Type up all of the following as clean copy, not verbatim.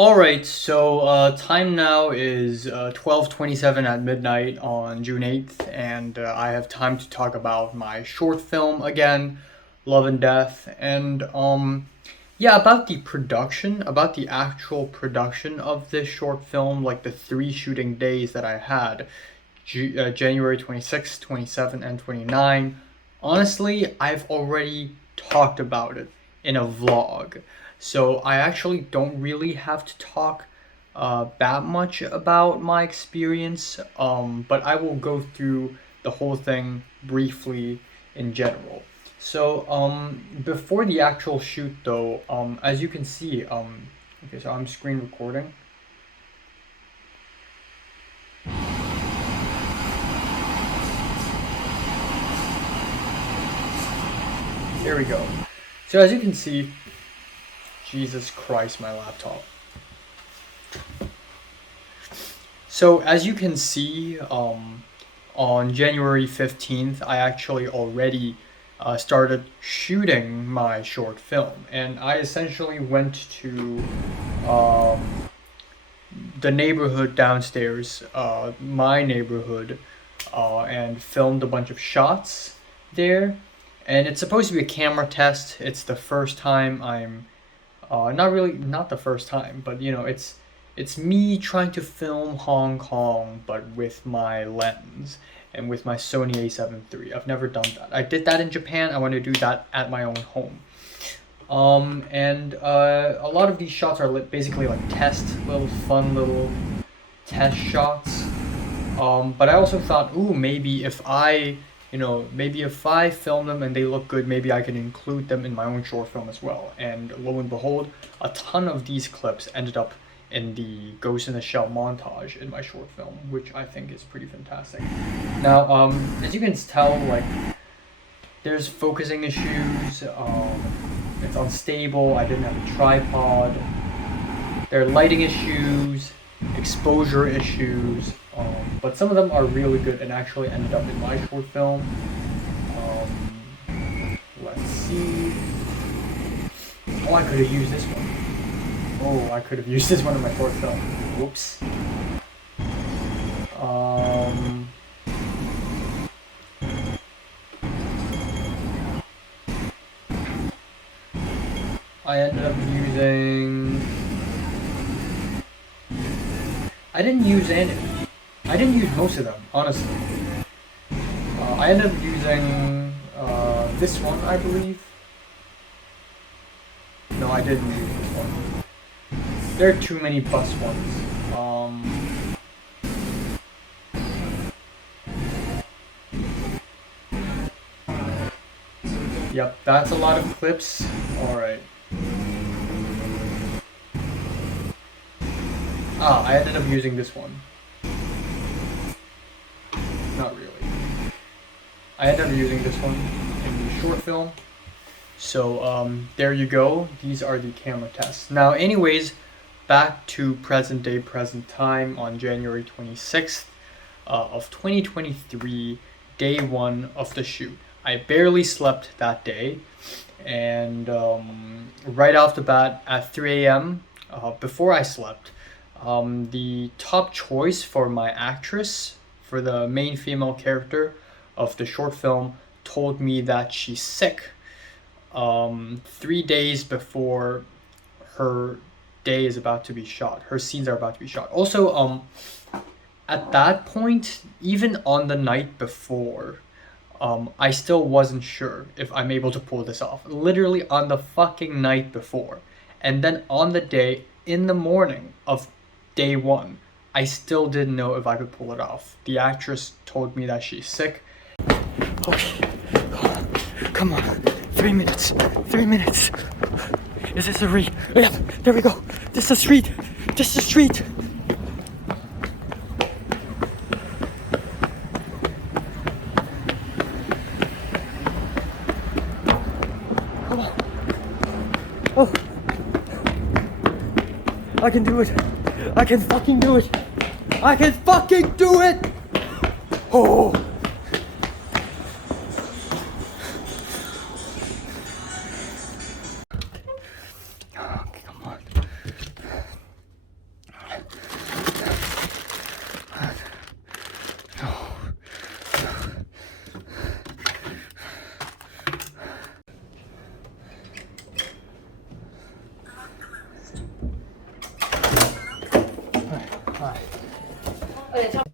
Alright, so time now is 12:27 at midnight on June 8th, and I have time to talk about my short film again, Love and Death, and yeah, about the production, about the actual production of this short film, like the three shooting days that I had, January 26th, 27th, and 29th. Honestly, I've already talked about it in a vlog. So I actually don't really have to talk that much about my experience, but I will go through the whole thing briefly in general. So before the actual shoot though, as you can see, okay, so I'm screen recording. Here we go. So as you can see, Jesus Christ, my laptop. So as you can see, on January 15th, I actually already started shooting my short film, and I essentially went to the neighborhood downstairs, my neighborhood, and filmed a bunch of shots there. And it's supposed to be a camera test. It's the first time I'm not the first time, but it's me trying to film Hong Kong, but with my lens and with my Sony A7 III. I've never done that. I did that in Japan. I want to do that at my own home. And a lot of these shots are basically like fun little test shots. But I also thought, ooh, maybe if I film them and they look good, maybe I can include them in my own short film as well. And lo and behold, a ton of these clips ended up in the Ghost in the Shell montage in my short film, which I think is pretty fantastic. Now, as you can tell, like, there's focusing issues, it's unstable, I didn't have a tripod, there are lighting issues, exposure issues, but some of them are really good and actually ended up in my short film. Let's see. Oh, I could have used this one. Oh, I could have used this one in my short film. Whoops. I ended up using... I didn't use most of them, honestly. I ended up using this one, I believe. No, I didn't use this one. There are too many bus ones. Yep, that's a lot of clips. Alright. I ended up using this one. Not really. I ended up using this one in the short film. So, there you go. These are the camera tests. Now, anyways, back to present day, present time on January 26th of 2023, day one of the shoot. I barely slept that day, and right off the bat at 3 a.m., before I slept, the top choice for my actress, for the main female character of the short film, told me that she's sick 3 days before her day is about to be shot. Her scenes are about to be shot. Also, at that point, even on the night before, I still wasn't sure if I'm able to pull this off. Literally on the fucking night before. And then on the day, in the morning of day one, I still didn't know if I could pull it off. The actress told me that she's sick. Okay, come on. 3 minutes. 3 minutes. Is this a read? Yep, there we go. This is street. This is street. Come on. Oh. I can do it. I can fucking do it. I can fucking do it. Oh.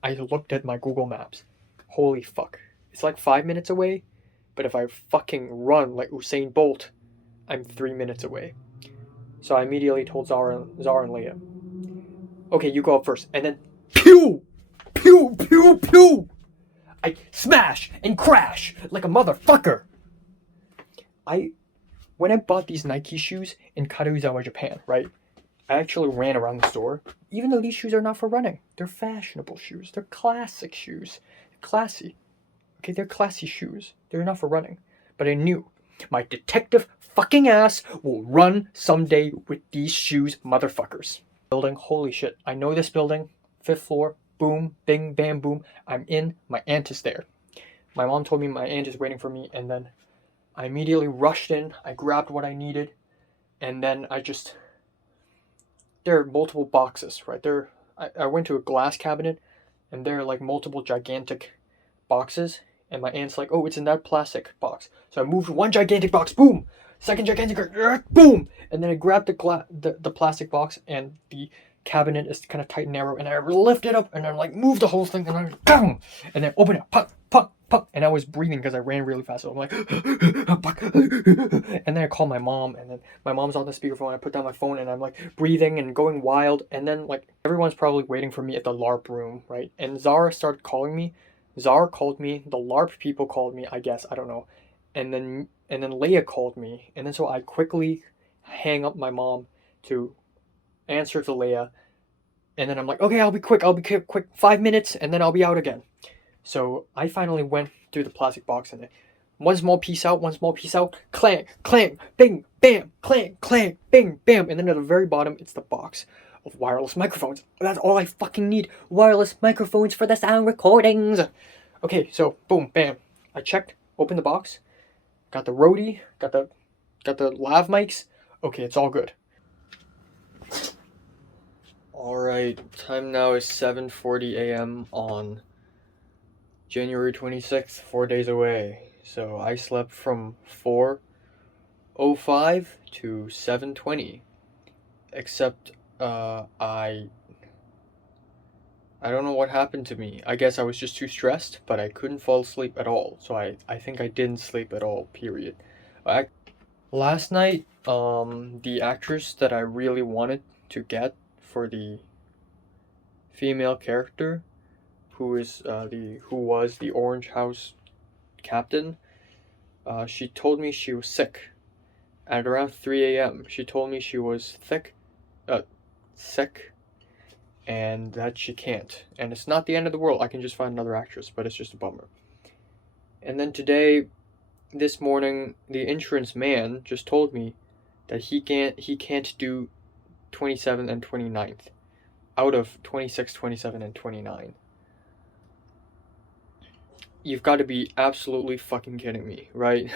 I looked at my Google Maps. Holy fuck. It's like 5 minutes away, but if I fucking run like Usain Bolt, I'm 3 minutes away. So I immediately told Zara and Leia, okay, you go up first. And then, pew! Pew, pew, pew! I smash and crash like a motherfucker. When I bought these Nike shoes in Karuizawa, Japan, right? I actually ran around the store, even though these shoes are not for running. They're fashionable shoes. They're classic shoes. Classy. Okay, they're classy shoes. They're not for running. But I knew my detective fucking ass will run someday with these shoes, motherfuckers. Building, holy shit. I know this building. 5th floor. Boom, bing, bam, boom. I'm in. My aunt is there. My mom told me my aunt is waiting for me, and then I immediately rushed in. I grabbed what I needed, and then there are multiple boxes, right? I went to a glass cabinet, and there are like multiple gigantic boxes, and my aunt's like, oh, it's in that plastic box. So I moved one gigantic box, boom! Second gigantic, boom! And then I grabbed the plastic box, and the cabinet is kind of tight and narrow, and I lift it up, and I like move the whole thing, and I boom! And then open it, pop, pop, pop, and I was breathing because I ran really fast, so I'm like, and then I call my mom, and then my mom's on the speakerphone, I put down my phone, and I'm like breathing and going wild, and then like everyone's probably waiting for me at the LARP room, right? And Zara started calling me. Zara called me, the LARP people called me, I guess, I don't know. And then Leia called me, and then so I quickly hang up my mom to answer to Leia, and then I'm like, okay, I'll be quick, 5 minutes, and then I'll be out again. So I finally went through the plastic box, and then one small piece out, clang, clang, bing, bam, clang, clang, bing, bam, and then at the very bottom, it's the box of wireless microphones. That's all I fucking need. Wireless microphones for the sound recordings. Okay, so boom, bam. I checked, opened the box, got the Rode, got the lav mics. Okay, it's all good. Alright, time now is 7:40 a.m. on January 26th, 4 days away. So I slept from 4:05 to 7:20. Except I don't know what happened to me. I guess I was just too stressed, but I couldn't fall asleep at all. So I think I didn't sleep at all, period. Last night, the actress that I really wanted to get for the female character, who was the Orange House captain, she told me she was sick. At around 3 a.m., she told me she was sick, and that she can't. And it's not the end of the world. I can just find another actress, but it's just a bummer. And then this morning, the insurance man just told me that he can't do 27th and 29th out of 26, 27, and 29. You've got to be absolutely fucking kidding me, right?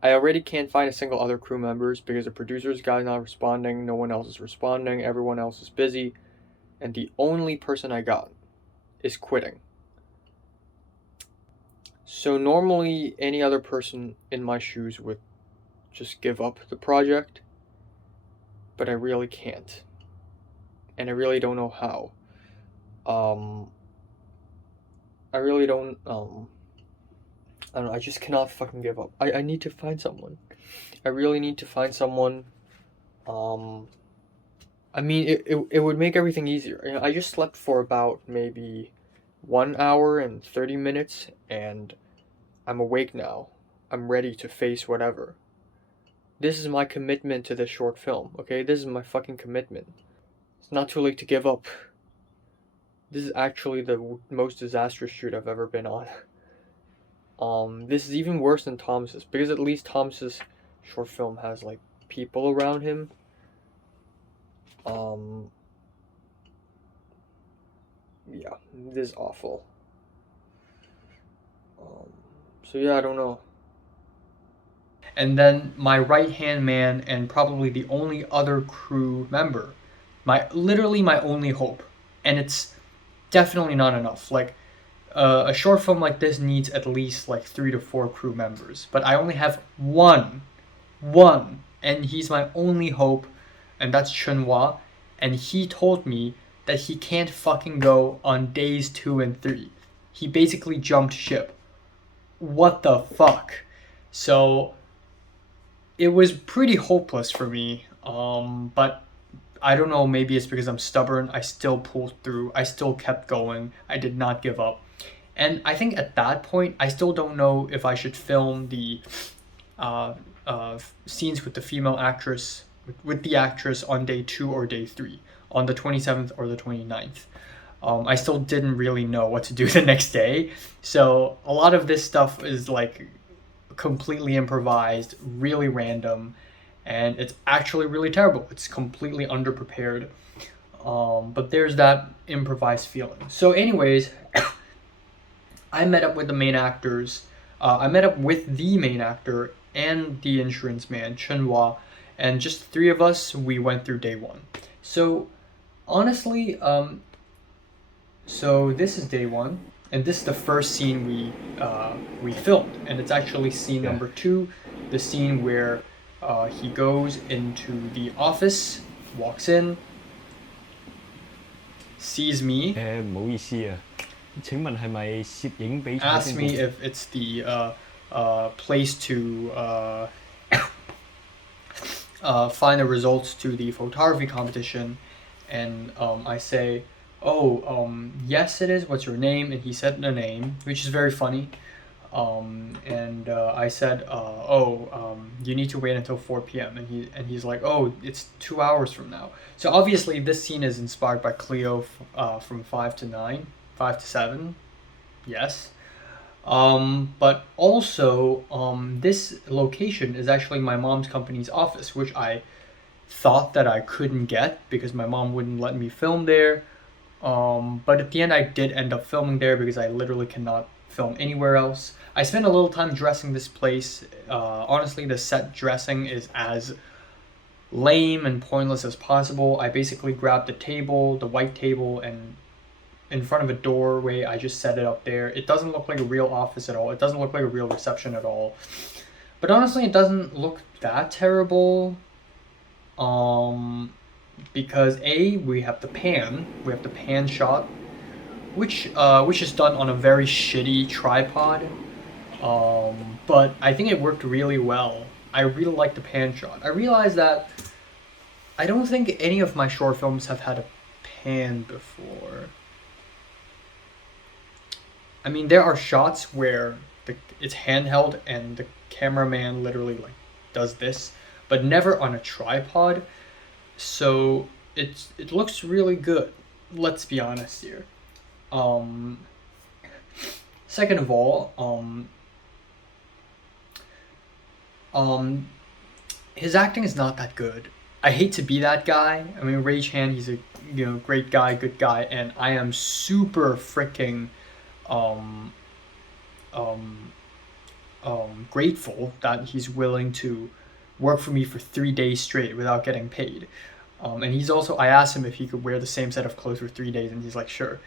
I already can't find a single other crew members because the producer's guy's not responding, no one else is responding, everyone else is busy, and the only person I got is quitting. So normally any other person in my shoes would just give up the project, but I really can't. And I really don't know how. I really don't, I don't know, I just cannot fucking give up. I need to find someone. I really need to find someone. I mean, it would make everything easier. You know, I just slept for about maybe 1 hour and 30 minutes, and I'm awake now. I'm ready to face whatever. This is my commitment to this short film, okay? This is my fucking commitment. It's not too late to give up. This is actually the most disastrous shoot I've ever been on. This is even worse than Thomas's, because at least Thomas's short film has, like, people around him. Yeah, this is awful. So yeah, I don't know. And then my right-hand man and probably the only other crew member, literally my only hope, and it's definitely not enough. Like, a short film like this needs at least like 3 to 4 crew members, but I only have one, and he's my only hope, and that's Chunhua, and he told me that he can't fucking go on days 2 and 3. He basically jumped ship. What the fuck? So it was pretty hopeless for me. But I don't know, maybe it's because I'm stubborn. I still pulled through. I still kept going. I did not give up. And I think at that point, I still don't know if I should film the scenes with the female actress, with the actress on day 2 or day 3, on the 27th or the 29th. I still didn't really know what to do the next day. So a lot of this stuff is like completely improvised, really random, and it's actually really terrible. It's completely underprepared. But there's that improvised feeling. So anyways, I met up with the main actors. I met up with the main actor and the insurance man, Chen Hua, and just 3 of us, we went through day 1. So honestly, so this is day 1, and this is the first scene we filmed, and it's actually scene number 2, the scene where he goes into the office, walks in, sees me, 唔好意思啊，請問係咪攝影比賽 asks 公 me 佈？ if it's the place to find the results to the photography competition, and I say, oh, yes it is, what's your name? And he said the name, which is very funny. And I said, you need to wait until 4 p.m. And he's like, oh, it's 2 hours from now. So obviously this scene is inspired by Cleo from 5 to 9, 5 to 7, yes. But also, this location is actually my mom's company's office, which I thought that I couldn't get because my mom wouldn't let me film there. But at the end, I did end up filming there because I literally cannot film anywhere else. I spent a little time dressing this place. Honestly, the set dressing is as lame and pointless as possible. I basically grabbed the table, the white table, and in front of a doorway, I just set it up there. It doesn't look like a real office at all. It doesn't look like a real reception at all. But honestly, it doesn't look that terrible. Because we have the pan shot, which is done on a very shitty tripod. But I think it worked really well. I really like the pan shot. I realized that I don't think any of my short films have had a pan before. I mean, there are shots where it's handheld and the cameraman literally like does this, but never on a tripod. So it looks really good. Let's be honest here. Second of all, his acting is not that good. I hate to be that guy. I mean, Ray Chan, he's a great guy, good guy, and I am super freaking grateful that he's willing to work for me for 3 days straight without getting paid. And he's also, I asked him if he could wear the same set of clothes for 3 days, and he's like, sure.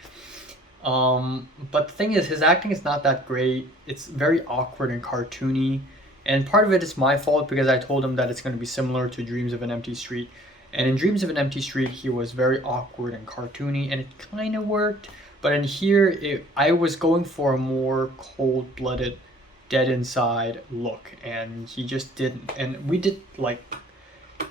But the thing is, his acting is not that great. It's very awkward and cartoony. And part of it is my fault because I told him that it's going to be similar to Dreams of an Empty Street. And in Dreams of an Empty Street, he was very awkward and cartoony, and it kind of worked. But in here, I was going for a more cold-blooded, dead inside look, and he just didn't. And we did like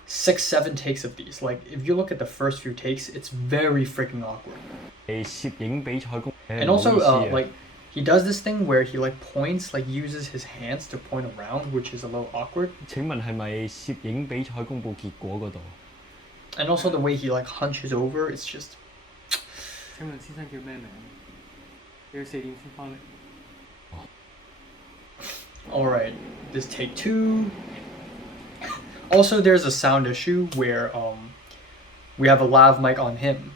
6-7 takes of these. Like, if you look at the first few takes, it's very freaking awkward. 攝影比賽公 And also, like, he does this thing where he like points, like uses his hands to point around, which is a little awkward. 請問係咪攝影比賽公佈結果嗰度？ And also the way he like hunches over, it's just. 請問先生叫咩名？你要4點先返嚟。 Alright, this take 2. Also, there's a sound issue where we have a lav mic on him,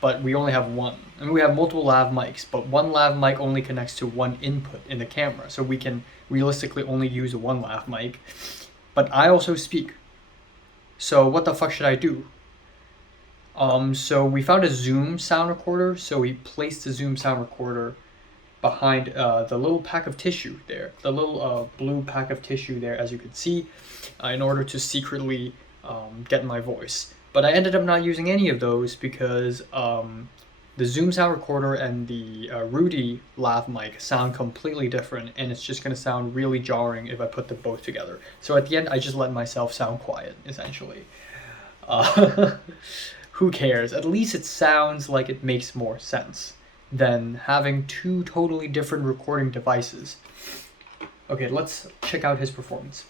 but we only have one. I mean, we have multiple lav mics, but one lav mic only connects to one input in the camera, so we can realistically only use one lav mic. But I also speak. So what the fuck should I do? So we found a Zoom sound recorder, so we placed the Zoom sound recorder behind the little pack of tissue there, the little blue pack of tissue there, as you can see, in order to secretly get my voice. But I ended up not using any of those because the Zoom sound recorder and the Rudy lav mic sound completely different, and it's just going to sound really jarring if I put them both together. So at the end, I just let myself sound quiet, essentially. Who cares? At least it sounds like it makes more sense than having two totally different recording devices. Okay, let's check out his performance.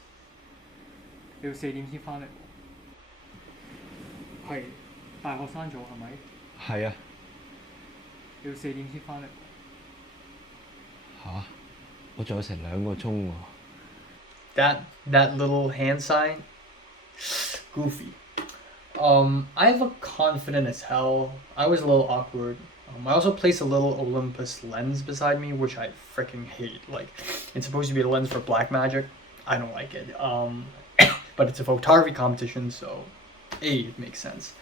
你要4點先翻嚟喎。係大學生咗係咪？係啊，你要4點先翻嚟喎。吓，我仲有成2個鐘喎。That little hand sign, goofy. I look confident as hell. I was a little awkward. I also placed a little Olympus lens beside me, which I freaking hate. Like, it's supposed to be a lens for black magic. I don't like it. But it's a photography competition, so it makes sense.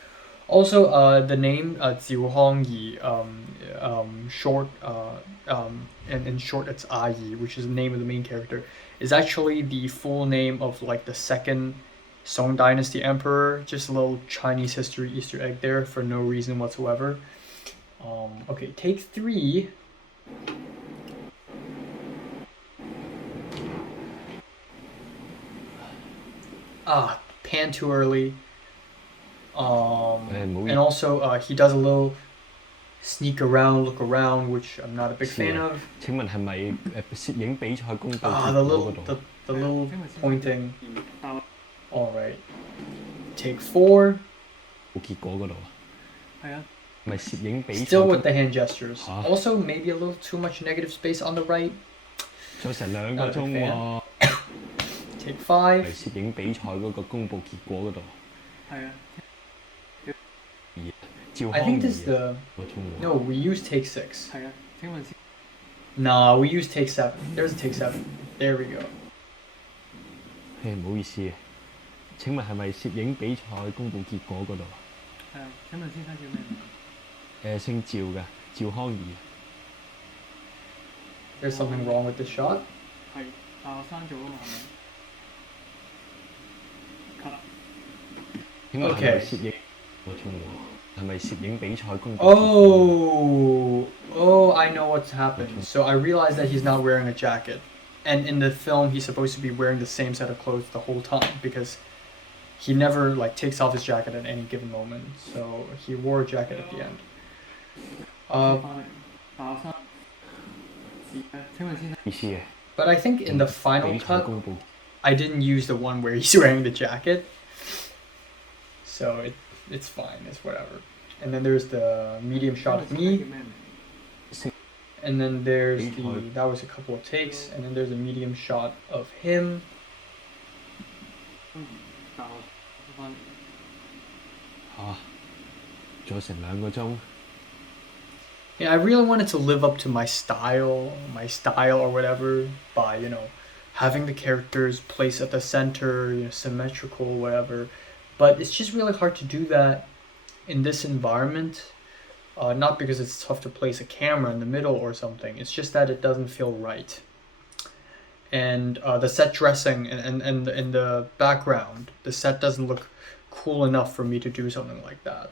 Also, the name Ziu Hongyi, short, and in short it's Yi, which is the name of the main character, is actually the full name of like the second Song Dynasty emperor. Just a little Chinese history Easter egg there for no reason whatsoever. Okay, take 3. Pan too early. And also he does a little sneak around, look around, which I'm not a big fan of. 請問係咪攝影比賽公佈 The 結果 little 嗰度？ the little 請問先生 pointing. 答 All right. Take 4. 冇結果嗰度啊？係啊，咪攝影比賽 Still with the hand gestures. Huh? Also, maybe a little too much negative space on the right. 仲有成2個鐘喎。 Take 係 5. 攝影比賽嗰個公佈結果嗰度。係啊，趙 I 康 think 儀 this is the 個鐘喎。 no. We use take 6. 係啊。請問先 Nah, we use take 7. There's a take 7. There we go. 唔好意思啊。請問係咪攝影比賽公佈結果嗰度啊？係啊。請問先生叫咩名？姓趙嘅，趙康儀。 There's something wrong with this shot. 係大學生咗啊嘛係咪？cut 啦。請問係咪 Okay. 攝影個鐘喎？係咪攝影比賽公佈？ Oh, I know what's happened. So I realized that he's not wearing a jacket. And in the film, he's supposed to be wearing the same set of clothes the whole time because he never like takes off his jacket at any given moment. So he wore a jacket at the end. 翻嚟大學生。請問先生意思嘅。 But I think in the final 比賽 cut, 公佈。 I didn't use the one where he's wearing the jacket. So it's fine. It's whatever. And then there's the medium 請 shot 問 of 先生 me. 叫咩名？ And then there's Big the heart. that was a couple of takes, and then there's a medium shot of him. 大學翻嚟。嚇，仲有成2個鐘。 Yeah, I really wanted to live up to my style or whatever by having the characters placed at the center, symmetrical, whatever. But it's just really hard to do that in this environment. Not because it's tough to place a camera in the middle or something. It's just that it doesn't feel right. And the set dressing and in the background, the set doesn't look cool enough for me to do something like that.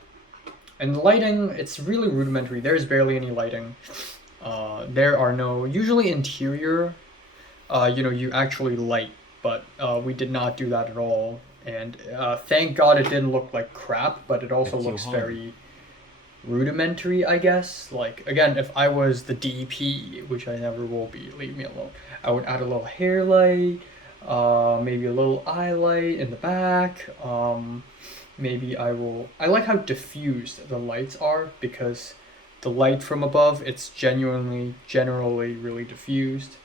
And lighting, it's really rudimentary. There's barely any lighting. There are no, usually interior, you actually light, but we did not do that at all. And thank God it didn't look like crap, but it also looks very rudimentary, I guess. Like, again, if I was the DP, which I never will be, leave me alone, I would add a little hair light, maybe a little eye light in the back. Maybe I like how diffused the lights are, because the light from above, it's generally really diffused.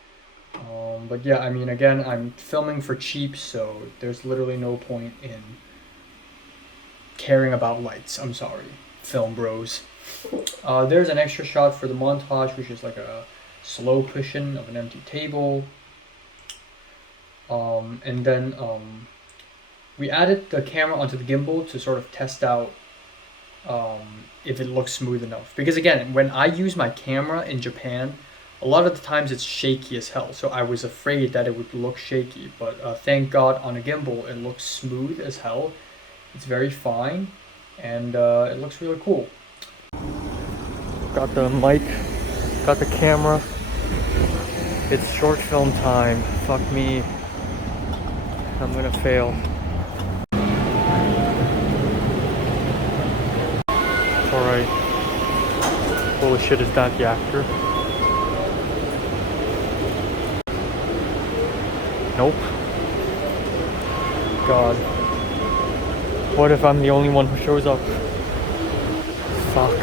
But yeah, I mean, again, I'm filming for cheap, so there's literally no point in caring about lights. I'm sorry, film bros. There's an extra shot for the montage, which is like a slow cushion of an empty table. And then we added the camera onto the gimbal to sort of test out if it looks smooth enough. Because again, when I use my camera in Japan, a lot of the times it's shaky as hell. So I was afraid that it would look shaky. But thank God on a gimbal, it looks smooth as hell. It's very fine. and it looks really cool. Got the mic, got the camera. It's short film time. Fuck me. I'm gonna fail. Alright. Holy shit, is that the actor? Nope. God. What if I'm the only one who shows up? Fuck.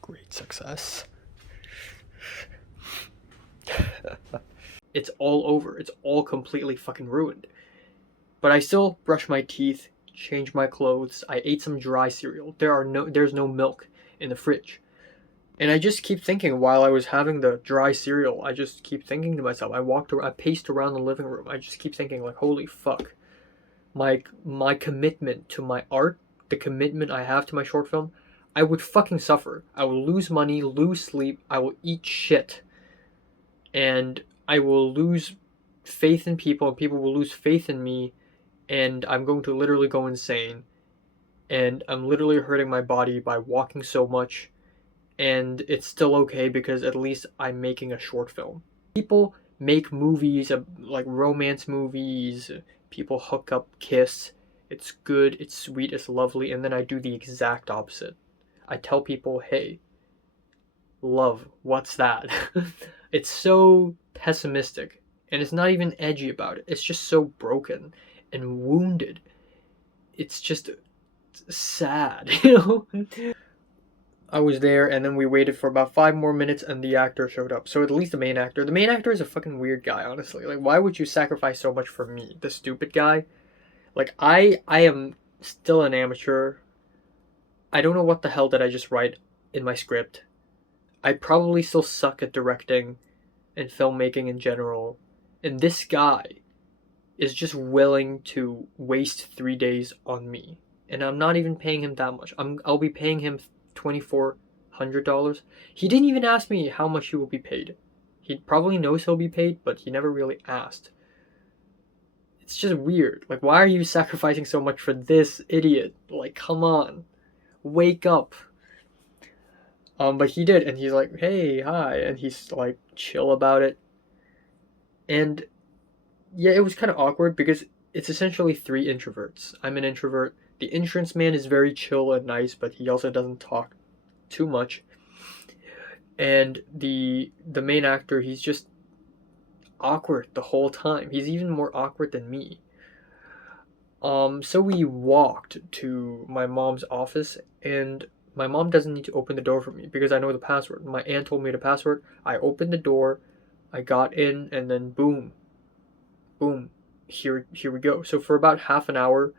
Great success. It's all over. It's all completely fucking ruined. But I still brush my teeth, change my clothes. I ate some dry cereal. There's no milk in the fridge. And I just keep thinking while I was having the dry cereal, I just keep thinking to myself. I paced around the living room. I just keep thinking like, holy fuck. My commitment to my art, the commitment I have to my short film, I would fucking suffer. I will lose money, lose sleep, I will eat shit. And I will lose faith in people, and people will lose faith in me, and I'm going to literally go insane. And I'm literally hurting my body by walking so much, and it's still okay because at least I'm making a short film. People make movies, like romance movies, people hook up, kiss, it's good, it's sweet, it's lovely, and then I do the exact opposite. I tell people, hey, love, what's that? It's so pessimistic, and it's not even edgy about it. It's just so broken and wounded. It's just sad, you know? I was there, and then we waited for about 5 more minutes, and the actor showed up. So at least the main actor. The main actor is a fucking weird guy, honestly. Like, why would you sacrifice so much for me, the stupid guy? Like, I am still an amateur. I don't know what the hell did I just write in my script. I probably still suck at directing and filmmaking in general. And this guy is just willing to waste 3 days on me. And I'm not even paying him that much. I'll be paying him $2,400. He didn't even ask me how much he will be paid. He probably knows he'll be paid, but he never really asked. It's just weird. Like, why are you sacrificing so much for this idiot? Like, come on. Wake up. But he did, and he's like, hey, hi, and he's like chill about it. And yeah, it was kind of awkward because it's essentially 3 introverts. I'm an introvert. The insurance man is very chill and nice, but he also doesn't talk too much. And the main actor, he's just awkward the whole time. He's even more awkward than me. So we walked to my mom's office, and my mom doesn't need to open the door for me because I know the password. My aunt told me the password. I opened the door, I got in, and then boom, here we go. So for about half an hour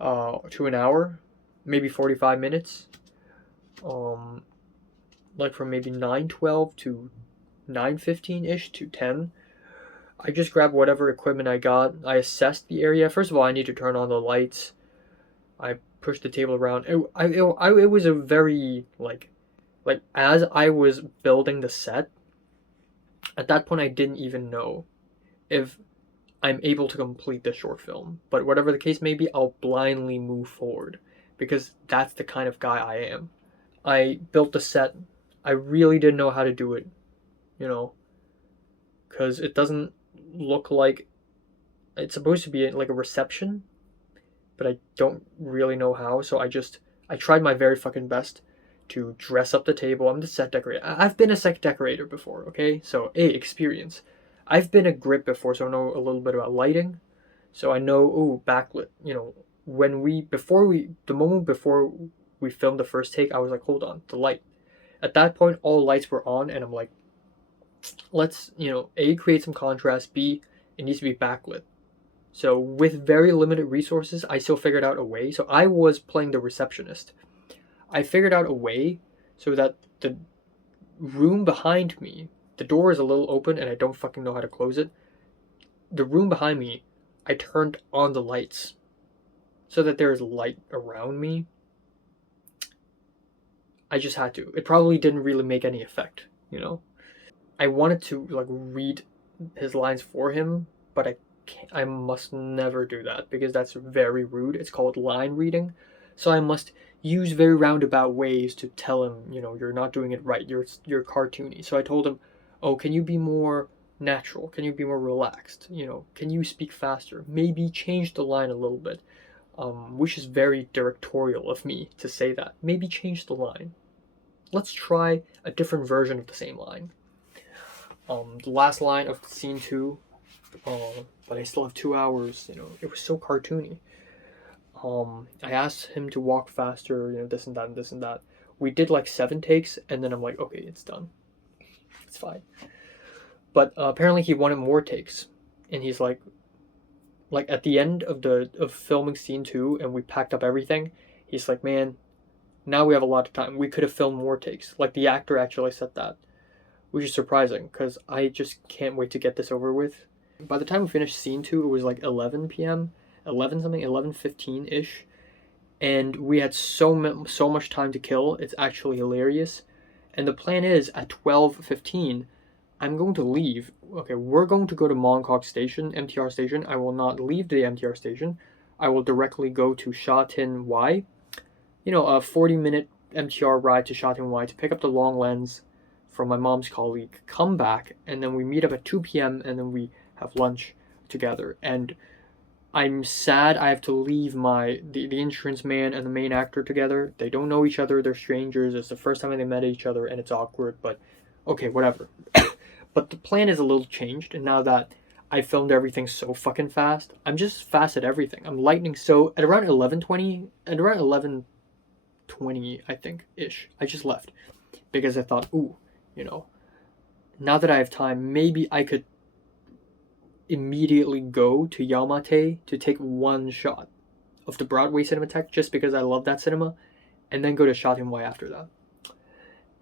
to an hour, maybe 45 minutes, like from maybe 9:12 to 9:15-ish to 10, I just grabbed whatever equipment I got. I assessed the area. First of all, I need to turn on the lights. I pushed the table around. It was a very, like as I was building the set, at that point I didn't even know if I'm able to complete the short film. But whatever the case may be, I'll blindly move forward because that's the kind of guy I am. I built the set. I really didn't know how to do it, you know, because it doesn't look like it's supposed to be like a reception, but I don't really know how. So I tried my very fucking best to dress up the table. I'm the set decorator. I've been a set decorator before, okay? So, experience. I've been a grip before, so I know a little bit about lighting. So I know, backlit. You know, the moment before we filmed the first take, I was like, hold on, the light. At that point, all lights were on, and I'm like, let's, A, create some contrast, B, it needs to be backlit. So with very limited resources, I still figured out a way. So I was playing the receptionist. I figured out a way so that the room behind me, the door is a little open and I don't fucking know how to close it. The room behind me, I turned on the lights so that there is light around me. I just had to. It probably didn't really make any effect, you know? I wanted to like read his lines for him, but I must never do that because that's very rude. It's called line reading. So I must use very roundabout ways to tell him, you know, you're not doing it right. You're cartoony. So I told him, "Oh, can you be more natural? Can you be more relaxed? You know, can you speak faster? Maybe change the line a little bit." Which is very directorial of me to say that. Maybe change the line. Let's try a different version of the same line. The last line of scene 2, but I still have 2 hours, you know, it was so cartoony. I asked him to walk faster, you know, this and that and this and that. We did like 7 takes, and then I'm like, okay, it's done. It's fine. But apparently he wanted more takes, and he's like at the end of filming scene 2, and we packed up everything. He's like, man, now we have a lot of time. We could have filmed more takes. Like the actor actually said that, which is surprising because I just can't wait to get this over with. By the time we finished scene 2, it was like 11 p.m. 11:15-ish, and we had so much time to kill. It's actually hilarious. And the plan is at 12:15, I'm going to leave. Okay, we're going to go to Mongkok Station, MTR station. I will not leave the MTR station. I will directly go to Sha Tin Wai. You know, a 40-minute MTR ride to Sha Tin Wai to pick up the long lens from my mom's colleague, come back, and then we meet up at 2 p.m. and then we have lunch together. And I'm sad I have to leave the insurance man and the main actor together. They don't know each other, they're strangers. It's the first time they met each other and it's awkward, but okay, whatever. But the plan is a little changed, and now that I filmed everything so fucking fast, I'm just fast at everything. I'm lightning. So at around 11:20, I think, ish, I just left. Because I thought, ooh, you know, now that I have time, maybe I could immediately go to Yaomate to take one shot of the Broadway Cinematheque just because I love that cinema, and then go to Sha Tin Wai after that.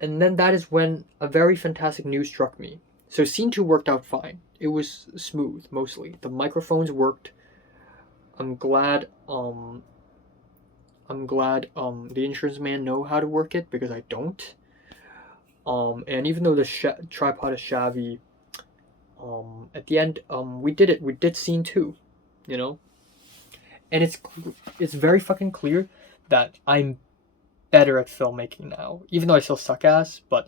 And then that is when a very fantastic news struck me. So scene 2 worked out fine. It was smooth, mostly. The microphones worked. I'm glad the insurance man know how to work it, because I don't. And even though the tripod is shabby, at the end, we did it. We did scene 2, you know? And it's very fucking clear that I'm better at filmmaking now. Even though I still suck ass, but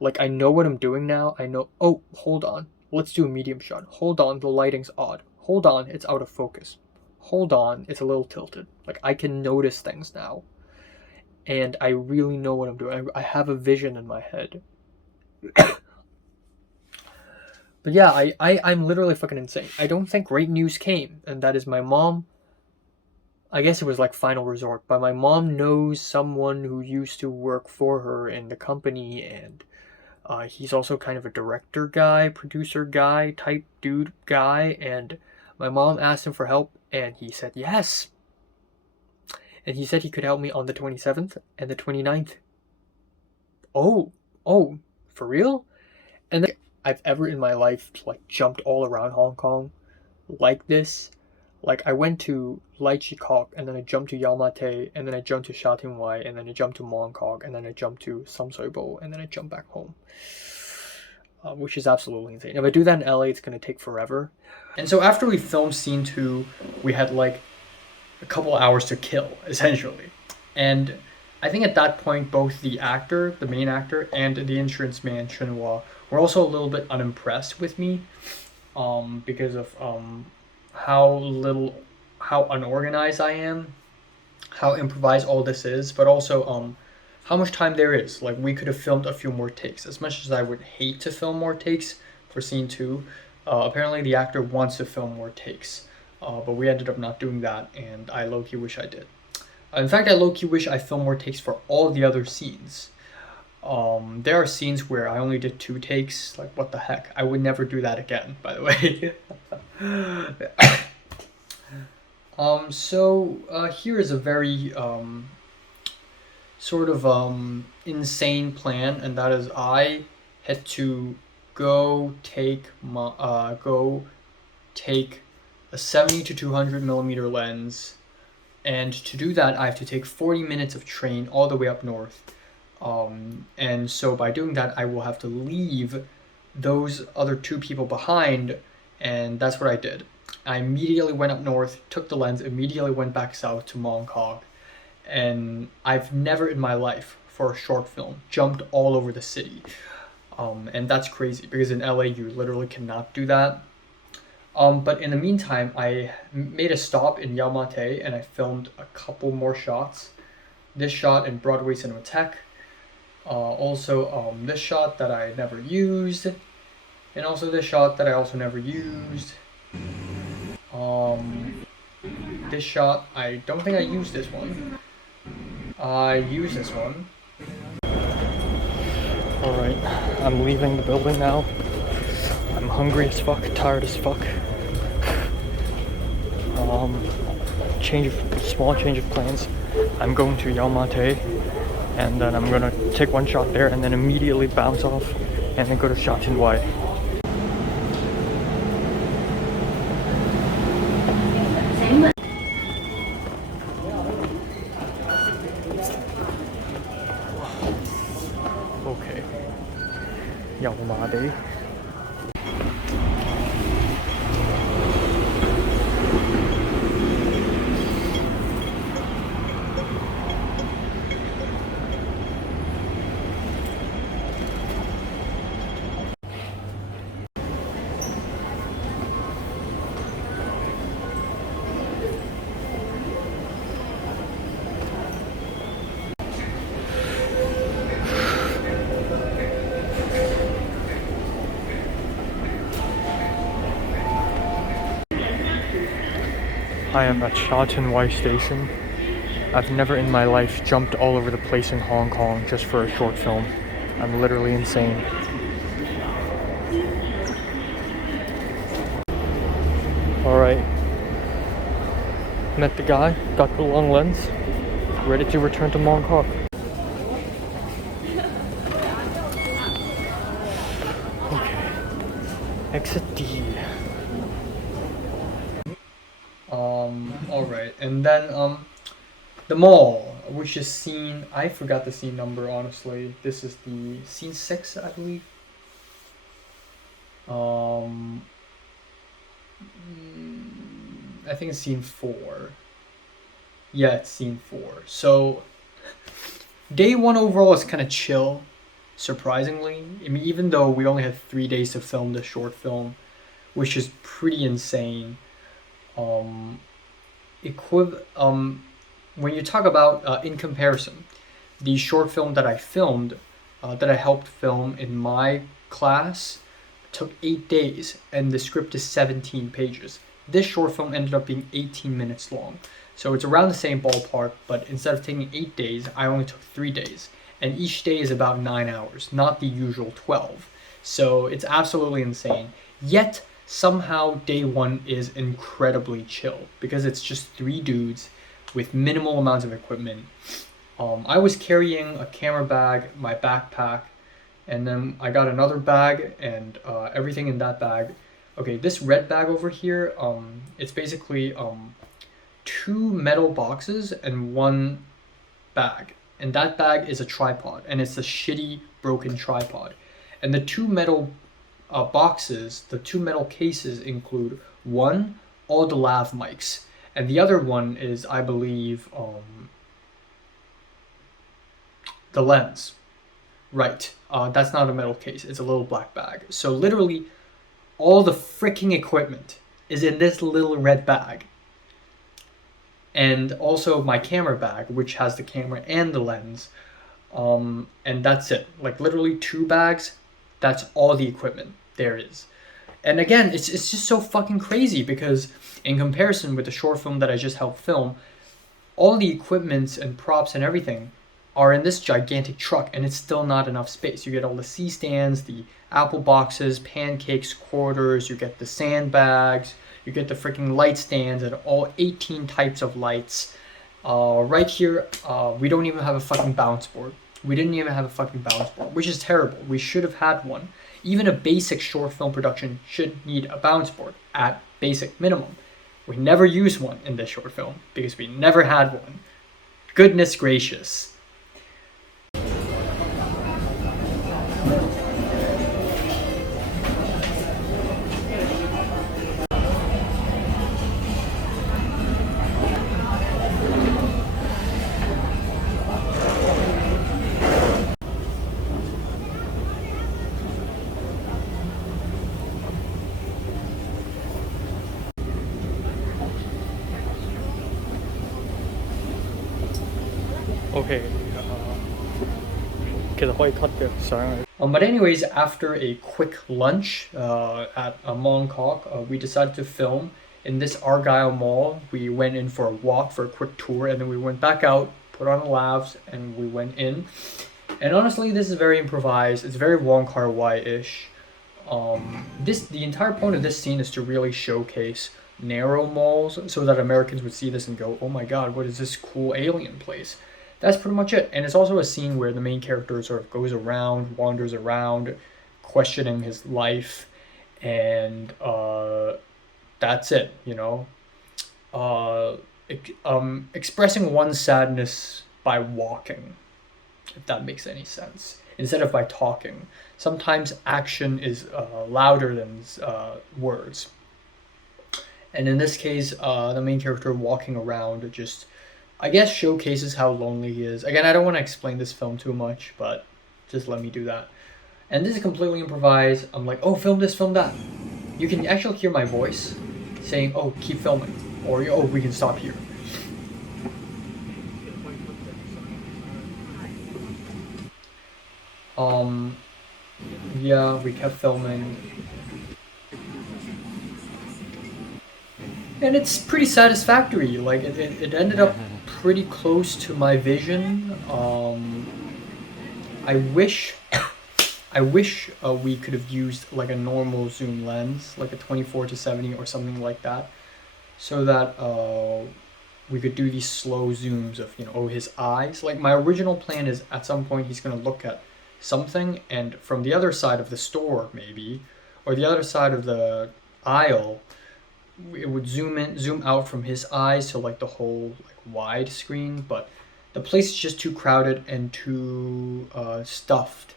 like I know what I'm doing now. I know, oh, hold on. Let's do a medium shot. Hold on, the lighting's odd. Hold on, it's out of focus. Hold on, it's a little tilted. Like I can notice things now. And I really know what I'm doing. I have a vision in my head. But yeah, I'm literally fucking insane. I don't think great news came, and that is my mom. I guess it was like final resort, but my mom knows someone who used to work for her in the company, and he's also kind of a director guy, producer guy, type dude guy, and my mom asked him for help, and he said yes. And he said he could help me on the 27th and the 29th. Oh, for real? And then I've ever in my life like jumped all around Hong Kong like this. Like I went to Lai Chi Kok, and then I jumped to Yaomate, and then I jumped to Sha Tin Wai, and then I jumped to Mongkok, and then I jumped to Sam Sui Bo, and then I jumped back home. Which is absolutely insane. If I do that in LA, it's going to take forever. And so after we filmed scene 2, we had like a couple hours to kill, essentially. And I think at that point, both the actor, the main actor, and the insurance man, Chunhua, were also a little bit unimpressed with me because of how unorganized I am, how improvised all this is, but also how much time there is. Like, we could have filmed a few more takes. As much as I would hate to film more takes for scene 2, apparently the actor wants to film more takes. But we ended up not doing that, and I low-key wish I did. In fact, I low-key wish I filmed more takes for all the other scenes. There are scenes where I only did 2 takes. Like, what the heck? I would never do that again, by the way. So here is a very sort of insane plan, and that is I had to go take a 70 to 200 millimeter lens, and to do that I have to take 40 minutes of train all the way up north. And so by doing that, I will have to leave those other two people behind, and that's what I did. I immediately went up north, took the lens, immediately went back south to Mongkok, and I've never in my life, for a short film, jumped all over the city. And that's crazy because in LA you literally cannot do that. But in the meantime, I made a stop in Yau Ma Tei and I filmed a couple more shots. This shot in Broadway Cinematheque. Also this shot that I never used. And also this shot that I also never used. This shot, I don't think I used this one. I used this one. Alright, I'm leaving the building now. I'm hungry as fuck, tired as fuck. Small change of plans. I'm going to Yau Ma Tei, and then I'm gonna take one shot there and then immediately bounce off and then go to Sha Tin Wai. Okay. Yau Ma Tei. I am at Sha Tin Wai Station. I've never in my life jumped all over the place in Hong Kong just for a short film. I'm literally insane. Alright. Met the guy, got the long lens, ready to return to Mongkok. Okay. Exit D. Alright, and then the mall, which is scene, I forgot the scene number honestly. This is the scene 6, I believe. I think it's scene 4. Yeah, it's scene 4. So day 1 overall is kind of chill, surprisingly. I mean, even though we only had 3 days to film this short film, which is pretty insane. When you talk about in comparison, the short film that I filmed, that I helped film in my class, took 8 days, and the script is 17 pages. This short film ended up being 18 minutes long, so it's around the same ballpark. But instead of taking 8 days, I only took 3 days, and each day is about 9 hours, not the usual 12. So it's absolutely insane. Yet somehow day 1 is incredibly chill because it's just 3 dudes with minimal amounts of equipment. I was carrying a camera bag, my backpack, and then I got another bag and everything in that bag. Okay, this red bag over here, it's basically 2 metal boxes and 1 bag. And that bag is a tripod, and it's a shitty broken tripod. And the 2 metal boxes, the 2 metal cases include one, all the lav mics, and the other one is, I believe, the lens. Right, that's not a metal case, it's a little black bag. So literally, all the freaking equipment is in this little red bag. And also my camera bag, which has the camera and the lens. And that's it. Like literally 2 bags, that's all the equipment there is. And again, it's just so fucking crazy because in comparison with the short film that I just helped film, all the equipments and props and everything are in this gigantic truck, and it's still not enough space. You get all the C-stands, the apple boxes, pancakes, quarters, you get the sandbags, you get the freaking light stands and all 18 types of lights. Right here, we don't even have a fucking bounce board. We didn't even have a fucking bounce board, which is terrible. We should have had one. Even a basic short film production should need a bounce board at basic minimum. We never used one in this short film because we never had one. Goodness gracious. Okay. But anyways, after a quick lunch at Mongkok, we decided to film in this Argyle Mall. We went in for a walk, for a quick tour, and then we went back out, put on the lavs, and we went in. And honestly, this is very improvised. It's very Wong Kar-wai-ish. The entire point of this scene is to really showcase narrow malls so that Americans would see this and go, oh my god, what is this cool alien place? That's pretty much it. And it's also a scene where the main character sort of goes around, wanders around, questioning his life, and that's it, you know. Expressing one's sadness by walking, if that makes any sense, instead of by talking. Sometimes action is louder than words. And in this case, the main character walking around just, I guess, showcases how lonely he is. Again, I don't want to explain this film too much, but just let me do that. And this is completely improvised. I'm like, oh, film this, film that. You can actually hear my voice saying, oh, keep filming. Or, oh, we can stop here. Yeah, we kept filming. And it's pretty satisfactory. Like, it ended up pretty close to my vision. I wish we could have used like a normal zoom lens, like a 24-70 or something like that, so that we could do these slow zooms of, you know, his eyes. Like, my original plan is at some point he's gonna look at something, and from the other side of the store maybe, or the other side of the aisle, it would zoom out from his eyes to like the whole like wide screen, but the place is just too crowded and too stuffed,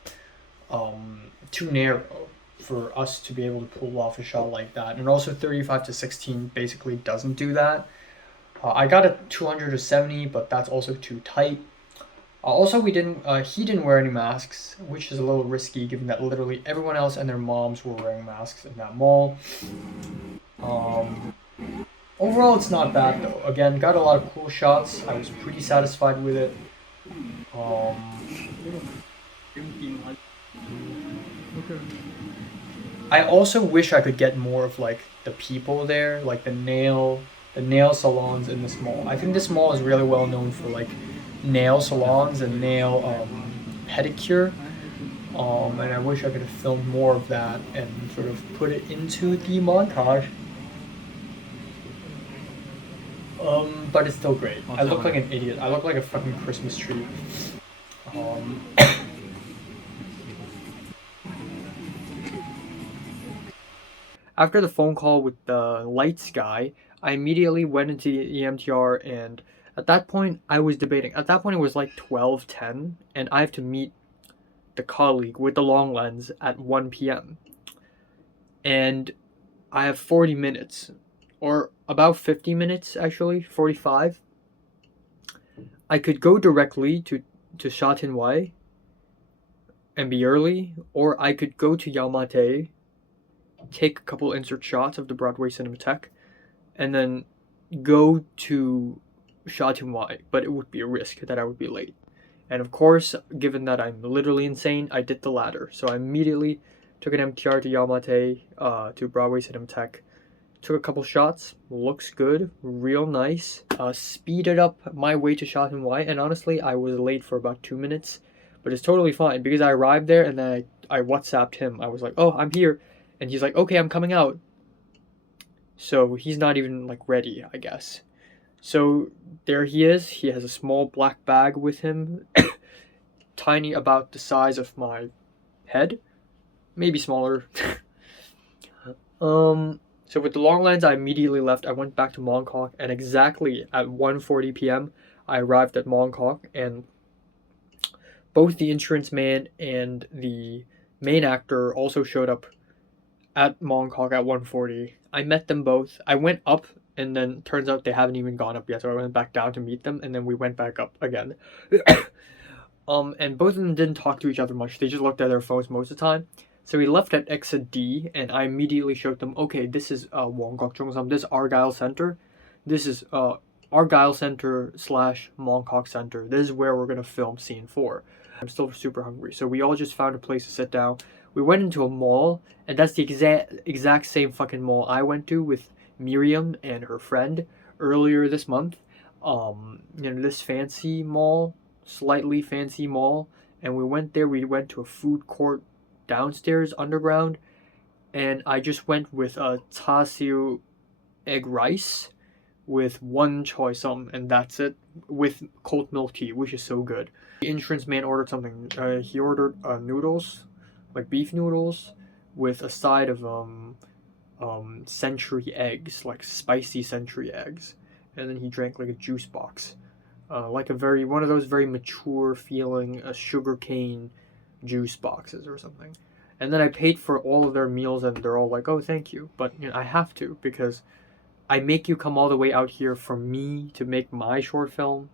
too narrow for us to be able to pull off a shot like that. And also 35-16 basically doesn't do that. I got a 200-70, but that's also too tight. Also, he didn't wear any masks, which is a little risky given that literally everyone else and their moms were wearing masks in that mall. Overall, it's not bad though. Again, got a lot of cool shots. I was pretty satisfied with it. I also wish I could get more of like the people there, like the nail salons in this mall. I think this mall is really well known for like nail salons and nail pedicure. And I wish I could have filmed more of that and sort of put it into the montage. But it's still great. I look like an idiot. I look like a fucking Christmas tree. After the phone call with the lights guy, I immediately went into the EMTR, and at that point I was debating. At that point it was like 12:10, and I have to meet the colleague with the long lens at 1 p.m. And I have 40 minutes, or about 50 minutes actually, 45. I could go directly to Sha Tin Wai and be early, or I could go to Yau Ma Tei, take a couple insert shots of the Broadway Cinematheque, and then go to Sha Tin Wai, but it would be a risk that I would be late. And of course, given that I'm literally insane, I did the latter. So I immediately took an MTR to Yau Ma Tei, to Broadway Cinematheque, took a couple shots, looks good, real nice, speeded up my way to Sha Tin Wai, and honestly, I was late for about 2 minutes, but it's totally fine, because I arrived there, and then I WhatsApped him. I was like, oh, I'm here, and he's like, okay, I'm coming out. So he's not even, like, ready, I guess. So there he is. He has a small black bag with him, tiny, about the size of my head, maybe smaller. So with the long lens, I immediately left. I went back to Mongkok, and exactly at 1:40 p.m., I arrived at Mongkok, and both the insurance man and the main actor also showed up at Mongkok at 1:40. I met them both. I went up, and then turns out they haven't even gone up yet, so I went back down to meet them, and then we went back up again. And both of them didn't talk to each other much. They just looked at their phones most of the time. So we left at exit D, and I immediately showed them, okay, this is Wongkok Cheongsam. This is Argyle Center. This is Argyle Center / Mongkok Center. This is where we're gonna film scene 4. I'm still super hungry, so we all just found a place to sit down. We went into a mall, and that's the exact same fucking mall I went to with Miriam and her friend earlier this month. This fancy mall, slightly fancy mall, and we went there. We went to a food court downstairs underground, and I just went with a char siu egg rice with one choy sum, and that's it, with cold milk tea, which is so good. The insurance man ordered something. He ordered noodles, like beef noodles, with a side of century eggs, like spicy century eggs, and then he drank like a juice box, like one of those very mature feeling sugarcane juice boxes or something. And then I paid for all of their meals, and they're all like, oh, thank you, but I have to, because I make you come all the way out here for me to make my short film.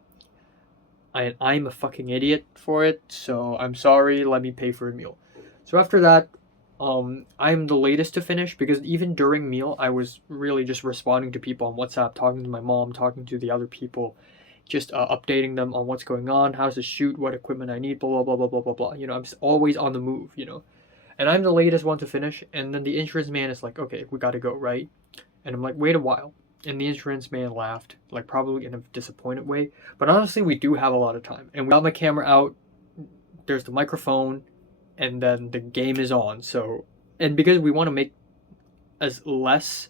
I'm a fucking idiot for it, so I'm sorry, let me pay for a meal. So after that, I'm the latest to finish, because even during meal, I was really just responding to people on WhatsApp, talking to my mom, talking to the other people, just updating them on what's going on, how's the shoot, what equipment I need, blah, blah, blah, blah, blah, blah. I'm always on the move, And I'm the latest one to finish, and then the insurance man is like, okay, we gotta go, right? And I'm like, wait a while. And the insurance man laughed, like probably in a disappointed way. But honestly, we do have a lot of time. And we got my camera out, there's the microphone, and then the game is on. So, and because we want to make as less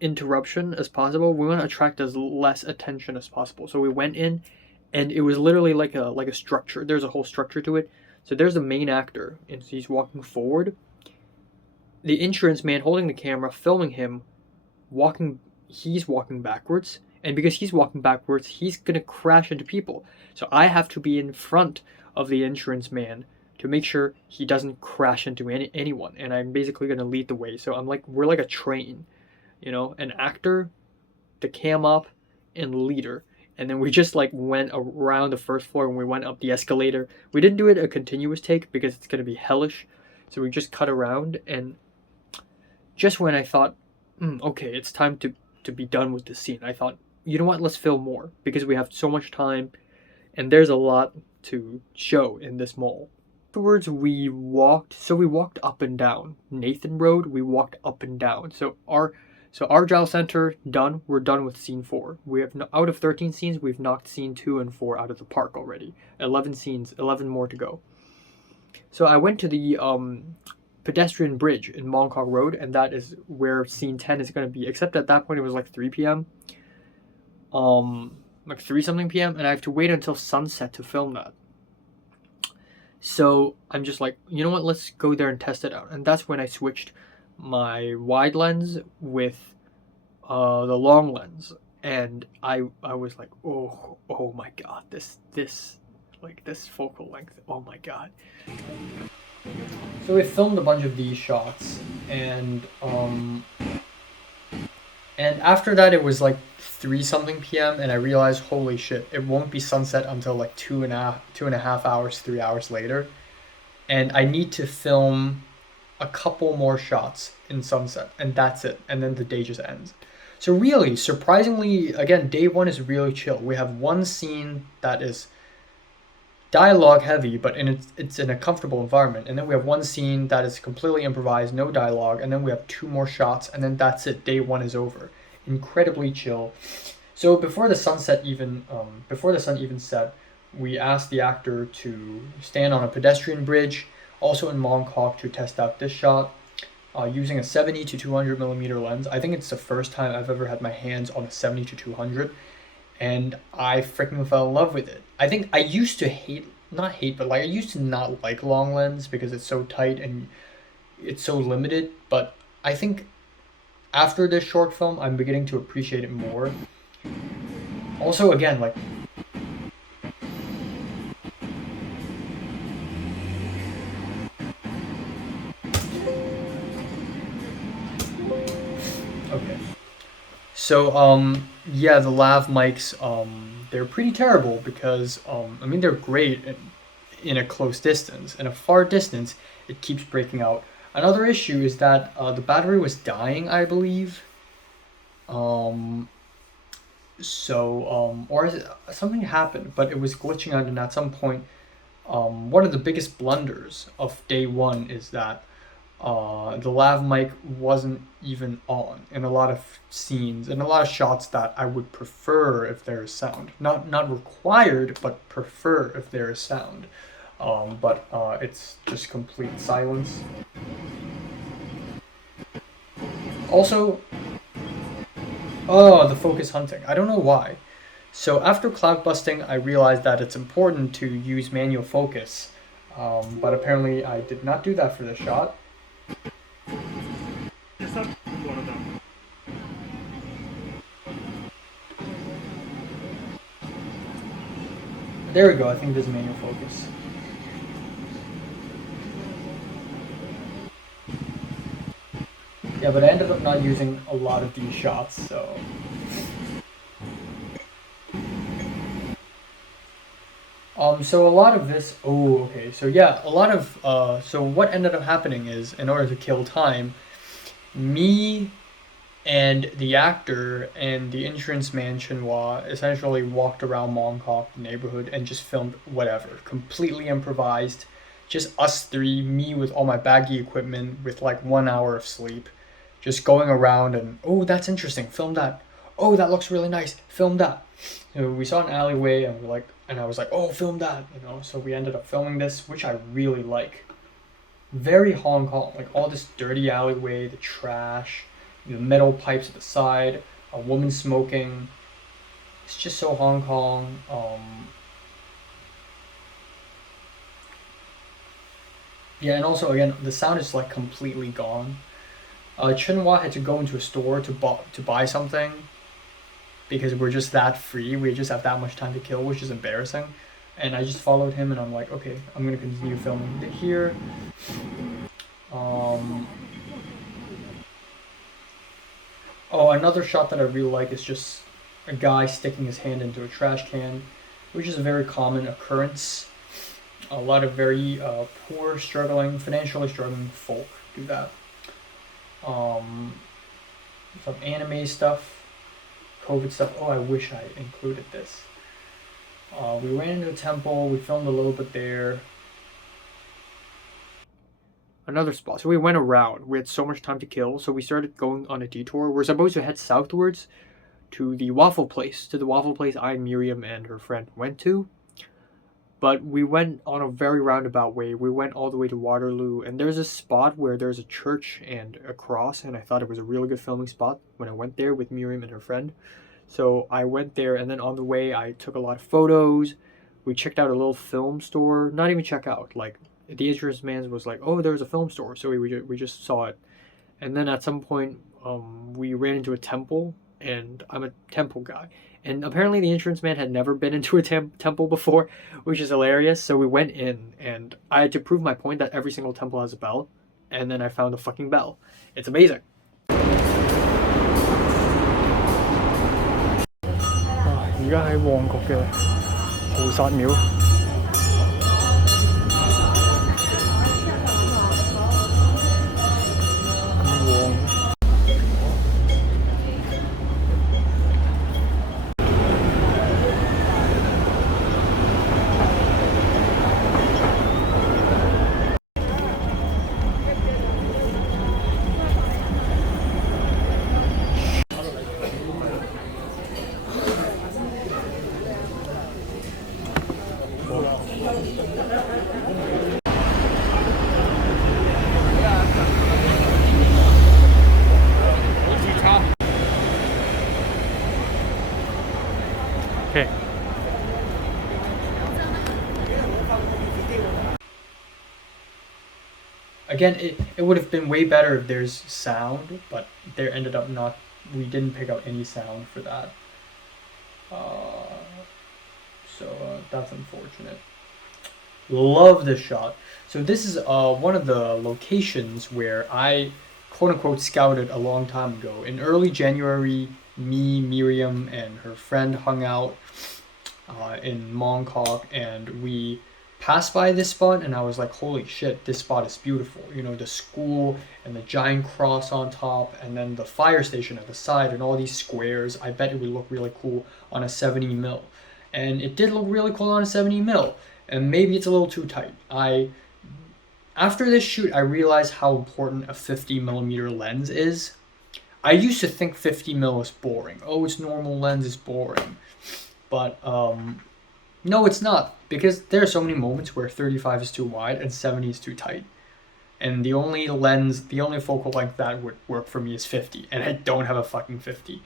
interruption as possible, we want to attract as less attention as possible. So we went in, and it was literally like a structure. There's a whole structure to it. So there's the main actor, and he's walking forward. The insurance man holding the camera, filming him, he's walking backwards. And because he's walking backwards, he's going to crash into people. So I have to be in front of the insurance man to make sure he doesn't crash into anyone. And I'm basically going to lead the way. So we're like a train, an actor, the cam op, and leader. And then we just went around the first floor, and we went up the escalator. We didn't do it a continuous take because it's going to be hellish. So we just cut around, and just when I thought, okay, it's time to be done with this scene, I thought, you know what, let's film more, because we have so much time, and there's a lot to show in this mall. Afterwards, we walked up and down Nathan Road. We walked up and down. So Argyle Center, done. We're done with scene 4. We have out of 13 scenes, we've knocked scene 2 and 4 out of the park already. 11 scenes, 11 more to go. So I went to the pedestrian bridge in Mongkok Road, and that is where scene 10 is going to be, except at that point it was like 3 p.m. Like 3 something p.m. and I have to wait until sunset to film that. So I'm just like, you know what, let's go there and test it out. And that's when I switched my wide lens with the long lens, and I was like, oh my god, this focal length, oh my god. So we filmed a bunch of these shots, and after that it was like 3 something p.m. and I realized, holy shit, it won't be sunset until like 2.5 hours, 3 hours later, and I need to film a couple more shots in sunset, and that's it, and then the day just ends. So really, surprisingly, again, day 1 is really chill. We have one scene that is dialogue heavy, but it's in a comfortable environment, and then we have one scene that is completely improvised, no dialogue, and then we have 2 more shots, and then that's it. Day 1 is over. Incredibly chill. So before the sun even set, we asked the actor to stand on a pedestrian bridge, also in Mongkok, to test out this shot. using a 70 to 200 millimeter lens. I think it's the first time I've ever had my hands on a 70 to 200, and I freaking fell in love with it. I think I used to not hate, but like I used to not like long lens because it's so tight and it's so limited. But I think after this short film, I'm beginning to appreciate it more. Also, again, like, okay. So, yeah, the lav mics, they're pretty terrible because, I mean, they're great in a close distance. In a far distance, it keeps breaking out. Another issue is that the battery was dying, I believe. Or something happened, but it was glitching out, and at some point, one of the biggest blunders of day one is that the lav mic wasn't even on in a lot of scenes, in a lot of shots that I would prefer if there is sound. Not required, but prefer if there is sound. But it's just complete silence. Also, the focus hunting. I don't know why. So after cloud busting, I realized that it's important to use manual focus. But apparently I did not do that for this shot. There we go, I think this is manual focus. Yeah, but I ended up not using a lot of these shots, so... So a lot of this, okay, so yeah, a lot of, so what ended up happening is, in order to kill time, me and the actor and the insurance man Chenhua essentially walked around Mongkok, the neighborhood, and just filmed whatever, completely improvised, just us three, me with all my baggy equipment, with like 1 hour of sleep, just going around and, oh, that's interesting, film that. Oh, that looks really nice, film that. So we saw an alleyway and I was like, oh, film that, so we ended up filming this, which I really like. Very Hong Kong, like all this dirty alleyway, the trash, the metal pipes at the side, a woman smoking. It's just so Hong Kong. Yeah, and also again, the sound is like completely gone. Chenhua had to go into a store to buy something because we're just that free. We just have that much time to kill, which is embarrassing. And I just followed him, and I'm like, okay, I'm gonna continue filming it here. Oh, another shot that I really like is just a guy sticking his hand into a trash can, which is a very common occurrence. A lot of very poor, financially struggling folk do that. Some anime stuff, COVID stuff. Oh, I wish I included this. We ran into a temple, we filmed a little bit there. Another spot. So we went around. We had so much time to kill, so we started going on a detour. We're supposed to head southwards to the waffle place. I, Miriam, and her friend went to. But we went on a very roundabout way. We went all the way to Waterloo, and there's a spot where there's a church and a cross, and I thought it was a really good filming spot when I went there with Miriam and her friend. So I went there, and then on the way, I took a lot of photos. We checked out a little film store. Not even check out, like, the insurance man was like, oh, there's a film store. So we just saw it. And then at some point, we ran into a temple, and I'm a temple guy. And apparently the insurance man had never been into a temple before, which is hilarious. So we went in, and I had to prove my point that every single temple has a bell. And then I found a fucking bell. It's amazing.而家喺旺角嘅菩薩廟。Again, it would have been way better if there's sound, but there ended up not. We didn't pick up any sound for that. So that's unfortunate. Love this shot. So this is one of the locations where I quote unquote scouted a long time ago. In early January, me, Miriam, and her friend hung out in Mongkok, and we passed by this spot, and I was like, holy shit, this spot is beautiful. You know, the school and the giant cross on top, and then the fire station at the side, and all these squares. I bet it would look really cool on a 70 mil. And it did look really cool on a 70 mil. And maybe it's a little too tight. After this shoot, I realized how important a 50 millimeter lens is. I used to think 50 mil is boring. Oh, it's normal lens is boring. But no, it's not, because there are so many moments where 35 is too wide and 70 is too tight. And the only focal length that would work for me is 50, and I don't have a fucking 50.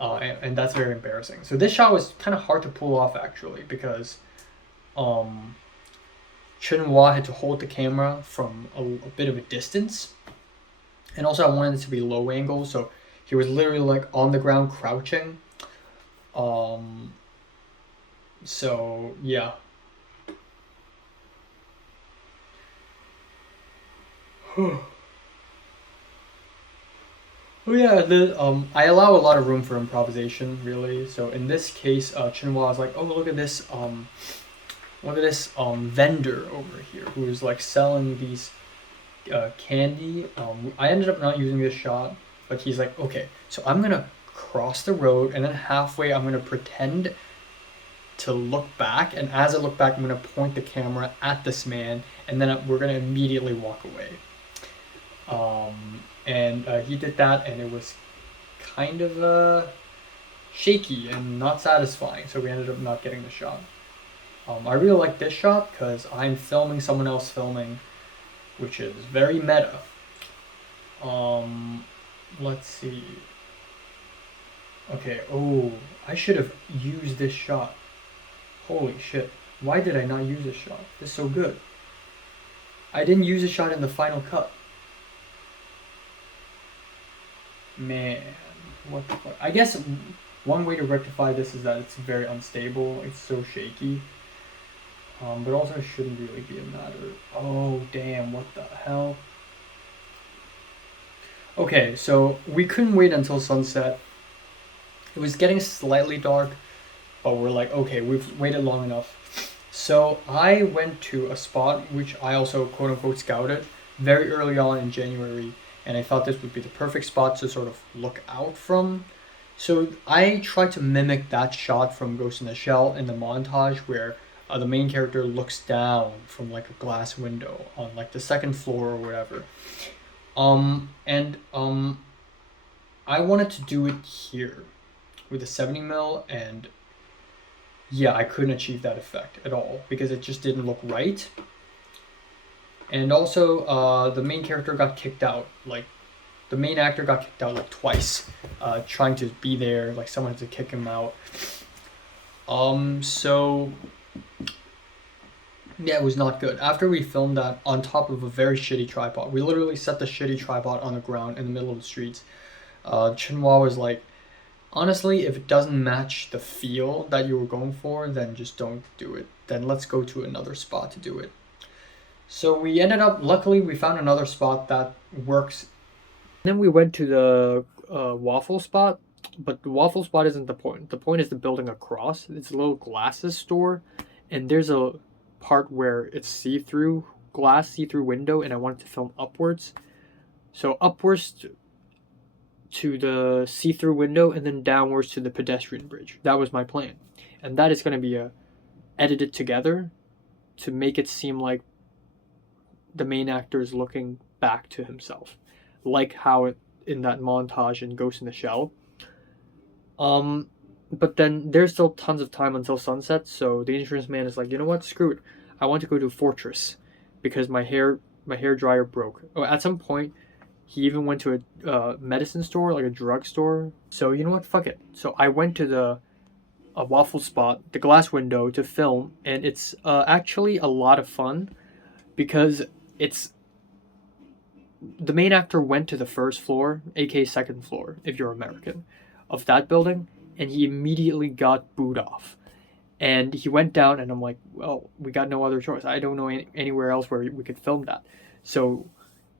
And that's very embarrassing. So this shot was kind of hard to pull off, actually, because Chunhua had to hold the camera from a bit of a distance. And also I wanted it to be low angle, so he was literally like on the ground crouching. So yeah. Oh yeah, I allow a lot of room for improvisation, really. So in this case, Chunhua was like, "Oh, look at this vendor over here who is like selling these candy." I ended up not using this shot, but he's like, "Okay, so I'm gonna cross the road, and then halfway I'm gonna pretend to look back, and as I look back, I'm gonna point the camera at this man, and then we're gonna immediately walk away." And he did that, and it was kind of shaky and not satisfying, so we ended up not getting the shot. I really like this shot because I'm filming someone else filming, which is very meta. Let's see. Okay, oh, I should have used this shot. Holy shit. Why did I not use this shot? This is so good. I didn't use a shot in the final cut. Man, what the fuck? I guess one way to rectify this is that it's very unstable. It's so shaky. But also it shouldn't really be a matter. Oh, damn, what the hell? Okay, so we couldn't wait until sunset. It was getting slightly dark, but we're like, okay, we've waited long enough. So I went to a spot which I also quote unquote scouted very early on in January, and I thought this would be the perfect spot to sort of look out from. So I tried to mimic that shot from Ghost in the Shell in the montage where the main character looks down from like a glass window on like the second floor or whatever. I wanted to do it here with a 70 mil, and yeah, I couldn't achieve that effect at all because it just didn't look right. And also, the main character got kicked out. Like, the main actor got kicked out like twice, trying to be there. Like, someone had to kick him out. So yeah, it was not good. After we filmed that on top of a very shitty tripod, we literally set the shitty tripod on the ground in the middle of the streets. Chunhua was like, honestly, if it doesn't match the feel that you were going for, then just don't do it. Then let's go to another spot to do it. So we ended up, luckily, we found another spot that works. Then we went to the waffle spot, but the waffle spot isn't the point. The point is the building across. It's a little glasses store, and there's a part where it's see-through window, and I wanted to film upwards. So upwards to the see-through window, and then downwards to the pedestrian bridge. That was my plan, and that is going to be edited together to make it seem like the main actor is looking back to himself, like how it in that montage in Ghost in the Shell. But then there's still tons of time until sunset, so the insurance man is like, you know what, screw it. I want to go to Fortress because my hair dryer broke. Oh, at some point, he even went to a medicine store, like a drugstore. So you know what, fuck it. So I went to a waffle spot, the glass window, to film, and it's actually a lot of fun because it's the main actor went to the first floor, aka second floor, if you're American, of that building, and he immediately got booed off. And he went down, and I'm like, well, we got no other choice. I don't know anywhere else where we could film that. So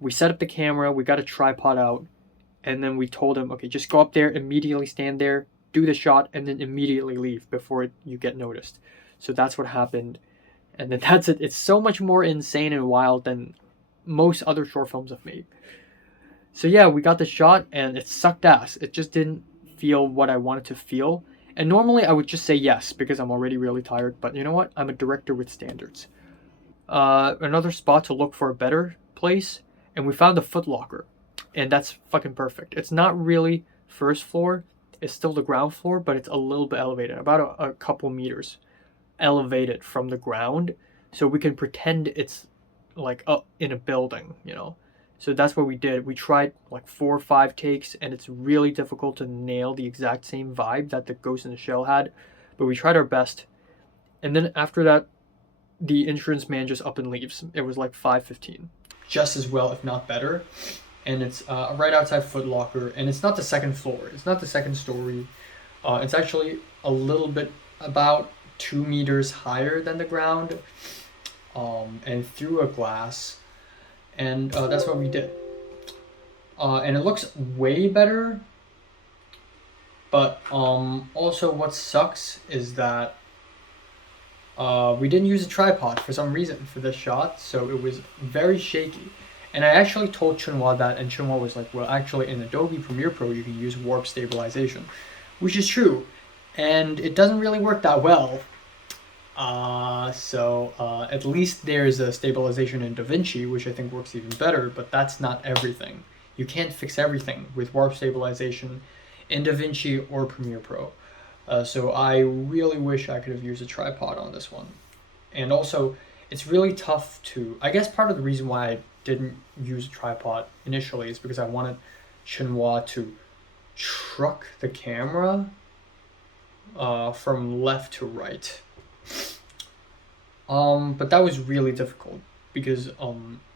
we set up the camera, we got a tripod out, and then we told him, okay, just go up there, immediately stand there, do the shot, and then immediately leave before you get noticed. So that's what happened. And then that's it. It's so much more insane and wild than most other short films I've made. So yeah, we got the shot, and it sucked ass. It just didn't feel what I wanted to feel. And normally I would just say yes because I'm already really tired. But you know what? I'm a director with standards. Another spot to look for a better place, and we found a Foot Locker, and that's fucking perfect. It's not really first floor. It's still the ground floor, but it's a little bit elevated, about a couple meters elevated from the ground, so we can pretend it's like up in a building, you know. So that's what we did. We tried like 4 or 5 takes, and it's really difficult to nail the exact same vibe that the Ghost in the Shell had, but we tried our best. And then after that, the insurance man just up and leaves. It was like 5:15, just as well, if not better. And it's right outside Foot Locker, and it's not the second floor. It's not the second story. It's actually a little bit, about 2 meters higher than the ground, and through a glass. And that's what we did. And it looks way better. But also what sucks is that we didn't use a tripod for some reason for this shot, so it was very shaky. And I actually told Chunhua that, and Chunhua was like, well, actually in Adobe Premiere Pro you can use warp stabilization, which is true, and it doesn't really work that well. So at least there's a stabilization in DaVinci, which I think works even better, but that's not everything. You can't fix everything with warp stabilization in DaVinci or Premiere Pro. So I really wish I could have used a tripod on this one. And also, it's really tough to, I guess part of the reason why I didn't use a tripod initially is because I wanted Chunhua to truck the camera from left to right. But that was really difficult because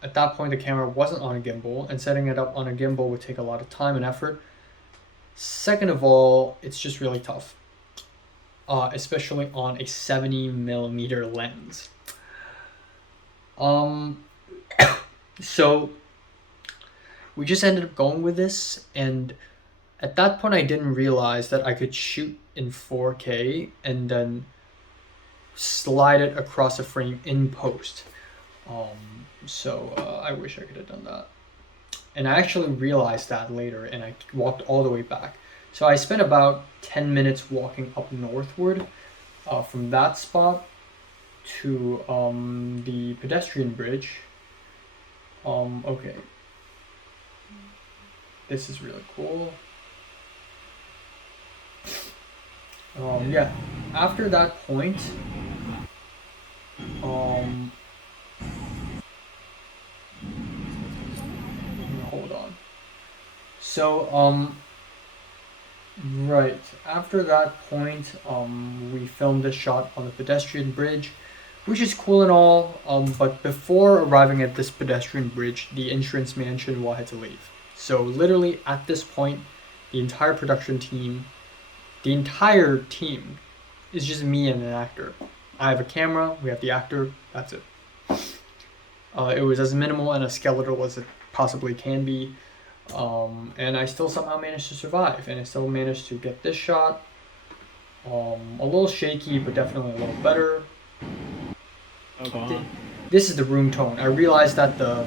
at that point the camera wasn't on a gimbal, and setting it up on a gimbal would take a lot of time and effort. Second of all, it's just really tough, especially on a 70mm lens. So we just ended up going with this, and at that point I didn't realize that I could shoot in 4K and then slide it across a frame in post. So I wish I could have done that. And I actually realized that later, and I walked all the way back. So I spent about 10 minutes walking up northward from that spot to the pedestrian bridge. Okay. This is really cool. Yeah, after that point, hold on. So, right, after that point, we filmed this shot on the pedestrian bridge, which is cool and all, but before arriving at this pedestrian bridge, the insurance man Chunhua had to leave. So literally at this point, the entire production team, the entire team is just me and an actor. I have a camera, we have the actor, that's it. It was as minimal and as skeletal as it possibly can be. And I still somehow managed to survive, and I still managed to get this shot. A little shaky, but definitely a little better. This is the room tone. I realized that the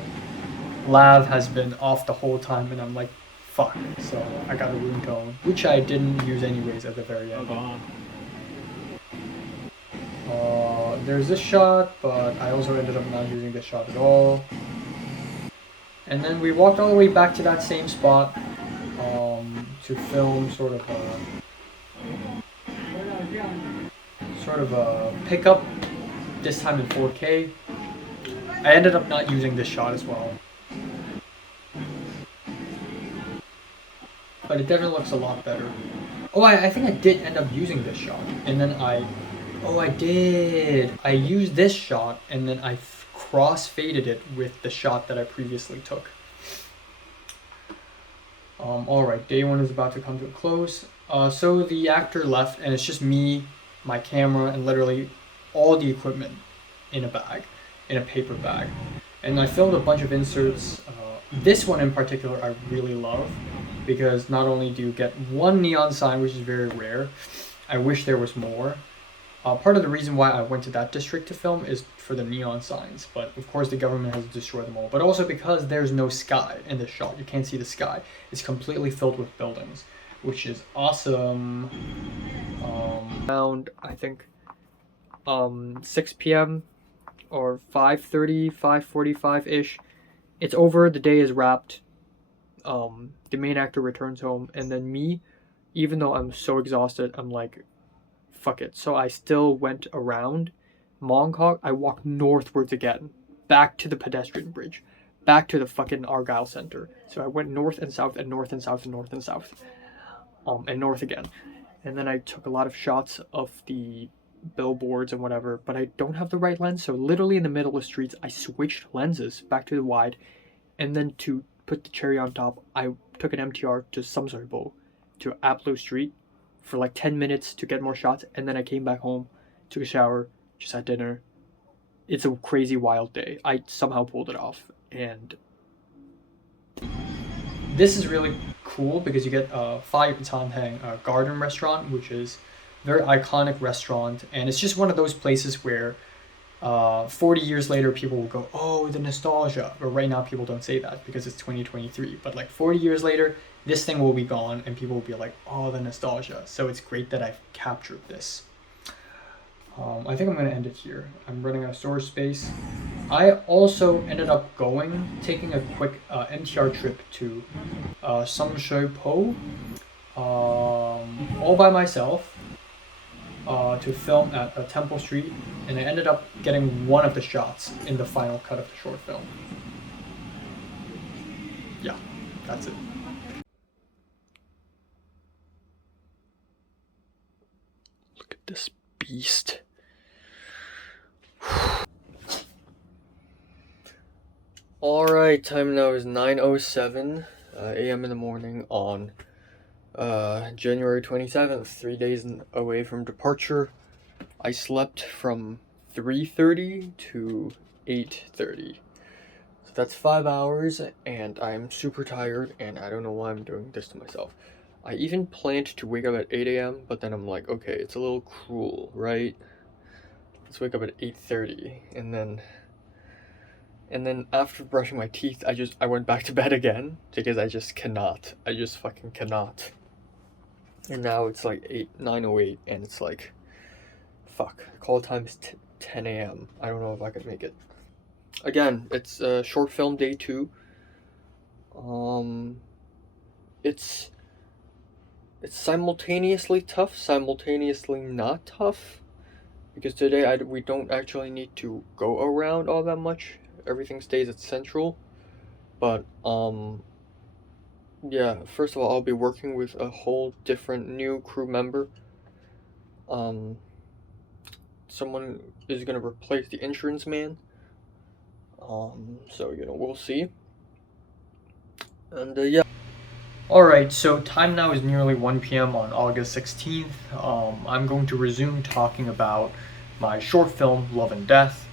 lav has been off the whole time, and I'm like, fuck. So I got a room tone, which I didn't use anyways at the very end. There's this shot, but I also ended up not using this shot at all. And then we walked all the way back to that same spot to film sort of a pickup, this time in 4K. I ended up not using this shot as well, but it definitely looks a lot better. Oh, I think I did end up using this shot, and then I did. I used this shot, and then I cross-faded it with the shot that I previously took. Alright, day one is about to come to a close. So the actor left, and it's just me, my camera, and literally all the equipment in a bag, in a paper bag. And I filmed a bunch of inserts. This one in particular I really love, because not only do you get one neon sign, which is very rare, I wish there was more. Part of the reason why I went to that district to film is for the neon signs, but of course the government has destroyed them all. But also because there's no sky in this shot, you can't see the sky. It's completely filled with buildings, which is awesome. Around, I think, 6 p.m. or 5:30, 5:45-ish. It's over, the day is wrapped. The main actor returns home, and then me, even though I'm so exhausted, I'm like, fuck it. So I still went around Mongkok. I walked northwards again, back to the pedestrian bridge, back to the fucking Argyle Center. So I went north and south and north and south and north and south, and north again. And then I took a lot of shots of the billboards and whatever, but I don't have the right lens. So literally in the middle of the streets, I switched lenses back to the wide, and then to put the cherry on top, I took an MTR to Samsøybo, to Aplo Street, for like 10 minutes to get more shots, and then I came back home, took a shower, just had dinner. It's a crazy wild day. I somehow pulled it off, and this is really cool because you get Phai Patanhang Garden Restaurant, which is a very iconic restaurant, and it's just one of those places where 40 years later people will go, oh, the nostalgia. But right now people don't say that because it's 2023, but like 40 years later this thing will be gone and people will be like, oh, the nostalgia. So it's great that I've captured this. I think I'm going to end it here. I'm running out of storage space. I also ended up taking a quick MTR trip to Samsøybo, all by myself, to film at Temple Street, and I ended up getting one of the shots in the final cut of the short film. Yeah, that's it. Look at this beast. Alright, time now is 9:07 a.m. in the morning on January 27th, 3 days away from departure. I slept from 3:30 to 8:30. So that's 5 hours, and I'm super tired, and I don't know why I'm doing this to myself. I even planned to wake up at 8 a.m., but then I'm like, okay, it's a little cruel, right? Let's wake up at 8:30, and then after brushing my teeth, I went back to bed again, because I just cannot. I just fucking cannot. And now it's like 9:08, and it's like, fuck, call time is 10 a.m. I don't know if I could make it. Again, it's short film day 2. It's simultaneously tough, simultaneously not tough, because today we don't actually need to go around all that much. Everything stays at Central, but yeah, first of all, I'll be working with a whole different new crew member. Someone is gonna replace the insurance man. So, you know, we'll see. And yeah. Alright, so time now is nearly 1 p.m. on August 16th. I'm going to resume talking about my short film, Love and Death.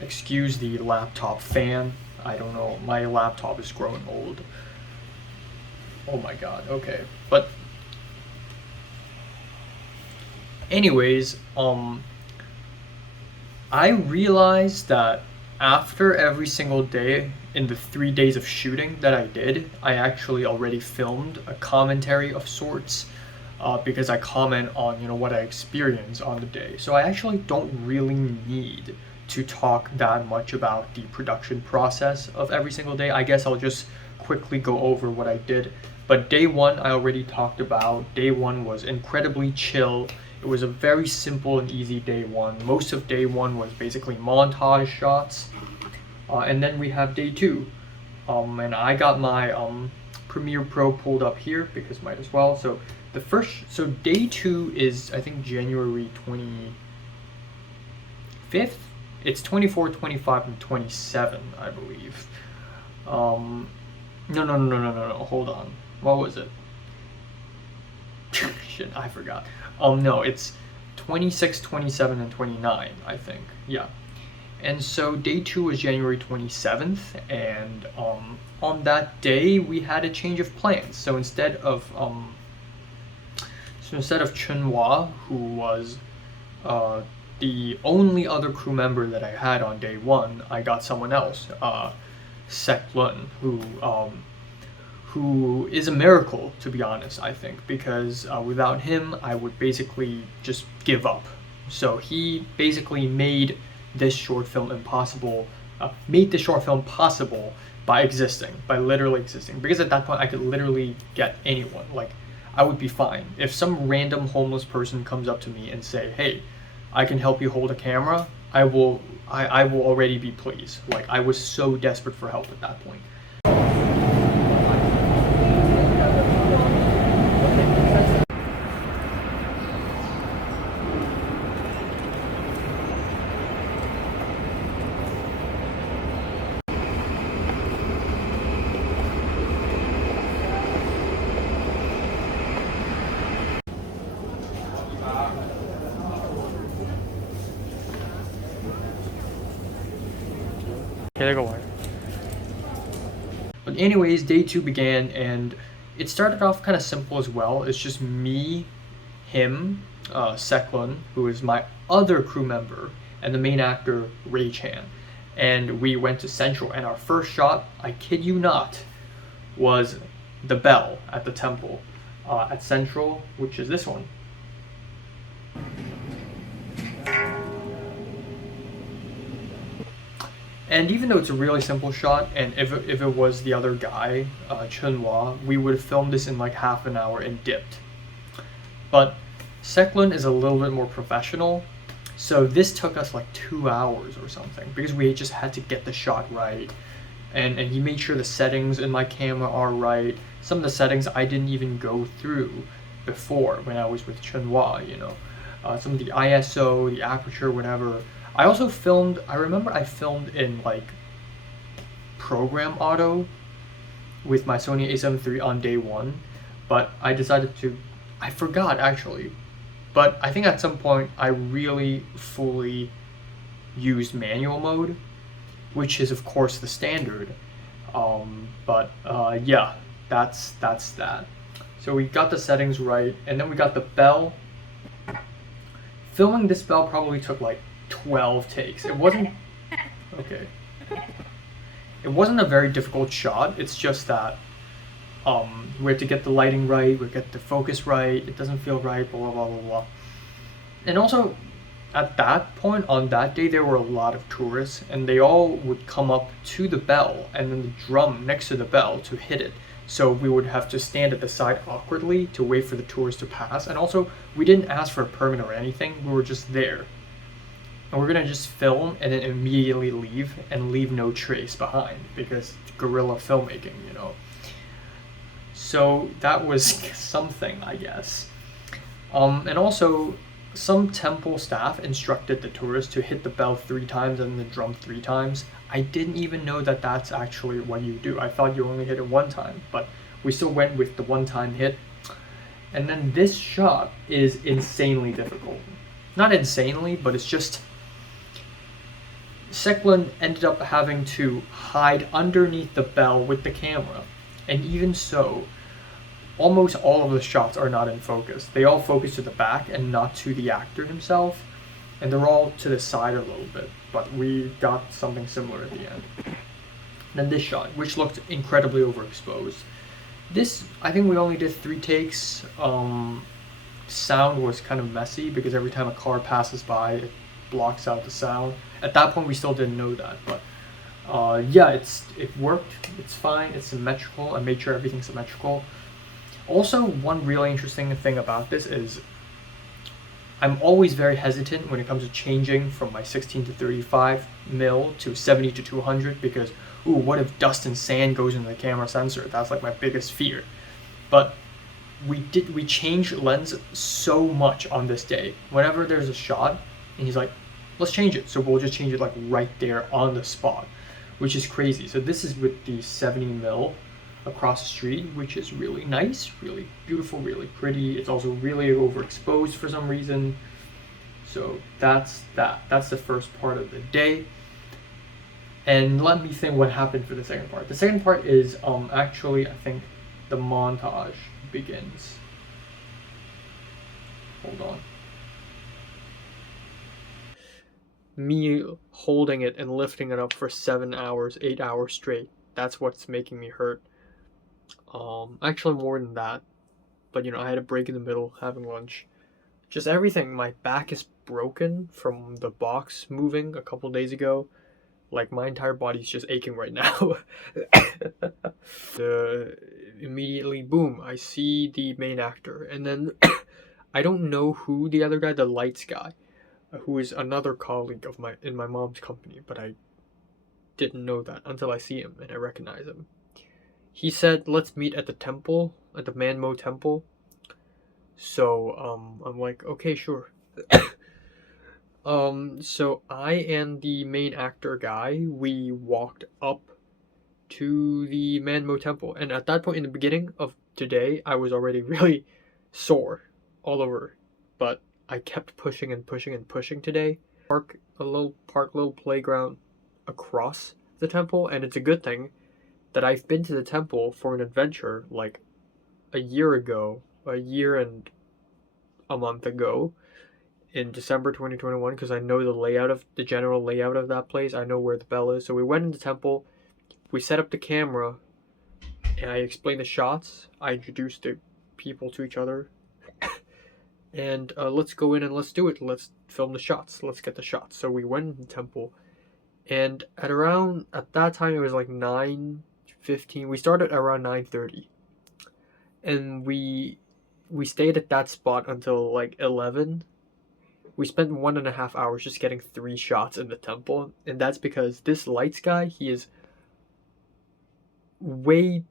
Excuse the laptop fan. I don't know, my laptop is growing old. Oh my god, okay. But anyways, I realized that after every single day in the 3 days of shooting that I did, I actually already filmed a commentary of sorts, because I comment on, you know, what I experience on the day. So I actually don't really need to talk that much about the production process of every single day. I guess I'll just quickly go over what I did. But day 1 I already talked about. Day 1 was incredibly chill. It was a very simple and easy day 1. Most of day 1 was basically montage shots. And then we have day 2. And I got my Premiere Pro pulled up here because might as well. So day 2 is, I think, January 25th. It's 24, 25, and 27, I believe. No. Hold on. What was it? Shit, I forgot. No, it's 26, 27, and 29, I think. Yeah. And so day 2 was January 27th, and on that day we had a change of plans. So instead of Chunhua, who was the only other crew member that I had on day 1, I got someone else, Seklun, who is a miracle, to be honest, I think, because without him I would basically just give up. So he basically made this short film possible by literally existing, because at that point I could literally get anyone. Like, I would be fine if some random homeless person comes up to me and say, hey, I can help you hold a camera. I will already be pleased. Like, I was so desperate for help at that point. But anyways, day 2 began, and it started off kind of simple as well. It's just me, him, Seklun, who is my other crew member, and the main actor, Ray Chan. And we went to Central, and our first shot, I kid you not, was the bell at the temple at Central, which is this one. And even though it's a really simple shot, and if it was the other guy, Chunhua, we would have filmed this in like half an hour and dipped. But Seklun is a little bit more professional, so this took us like 2 hours or something, because we just had to get the shot right. And he made sure the settings in my camera are right. Some of the settings I didn't even go through before when I was with Chunhua, you know. Some of the ISO, the aperture, whatever. I also filmed, I remember I filmed in like program auto with my Sony a7 III on day 1, but I decided to, I forgot actually, but I think at some point I really fully used manual mode, which is of course the standard, yeah, that's that. So we got the settings right, and then we got the bell. Filming this bell probably took like 12 takes. It wasn't okay. It wasn't a very difficult shot. It's just that we had to get the lighting right, we get the focus right. It doesn't feel right. Blah blah blah blah. And also, at that point on that day, there were a lot of tourists, and they all would come up to the bell and then the drum next to the bell to hit it. So we would have to stand at the side awkwardly to wait for the tourists to pass. And also, we didn't ask for a permit or anything. We were just there. And we're gonna just film and then immediately leave and leave no trace behind, because it's guerrilla filmmaking, you know. So that was something, I guess. And also, some temple staff instructed the tourists to hit the bell 3 times and the drum 3 times. I didn't even know that that's actually what you do. I thought you only hit it 1 time, but we still went with the 1-time hit. And then this shot is insanely difficult. Not insanely, but it's just, Seklun ended up having to hide underneath the bell with the camera. And even so, almost all of the shots are not in focus. They all focus to the back and not to the actor himself. And they're all to the side a little bit. But we got something similar at the end. Then this shot, which looked incredibly overexposed. This, I think we only did 3 takes. Sound was kind of messy because every time a car passes by, it blocks out the sound. At that point, we still didn't know that, but yeah, it worked. It's fine. It's symmetrical. I made sure everything's symmetrical. Also, one really interesting thing about this is I'm always very hesitant when it comes to changing from my 16 to 35 mil to 70 to 200, because ooh, what if dust and sand goes into the camera sensor? That's like my biggest fear. But we changed lens so much on this day. Whenever there's a shot and he's like, let's change it, so we'll just change it like right there on the spot, which is crazy. So this is with the 70 mil across the street, which is really nice, really beautiful, really pretty. It's also really overexposed for some reason. So that's that. That's the first part of the day. And let me think what happened for the second part. The second part is actually, I think the montage begins. Hold on. Me holding it and lifting it up for 7 hours, 8 hours straight. That's what's making me hurt. Actually more than that. But I had a break in the middle, having lunch. Just everything. My back is broken from the box moving a couple days ago. Like, my entire body's just aching right now. Immediately, boom, I see the main actor. And then I don't know who the other guy, the lights guy, who is another colleague of in my mom's company, but I didn't know that until I see him and I recognize him. He said, let's meet at the temple, at the Manmo temple. So, I'm like, okay, sure. So I and the main actor guy, we walked up to the Manmo temple. And at that point in the beginning of today, I was already really sore all over. But I kept pushing and pushing and pushing today. A little playground across the temple. And it's a good thing that I've been to the temple for an adventure like a year and a month ago. In December 2021, because I know the general layout of that place. I know where the bell is. So we went in the temple, we set up the camera, and I explained the shots. I introduced the people to each other. And let's go in and let's do it. Let's film the shots. Let's get the shots. So we went in the temple, and at that time it was like 9:15. We started around 9:30. And we stayed at that spot until like 11. We spent 1.5 hours just getting 3 shots in the temple, and that's because this lights guy, he is way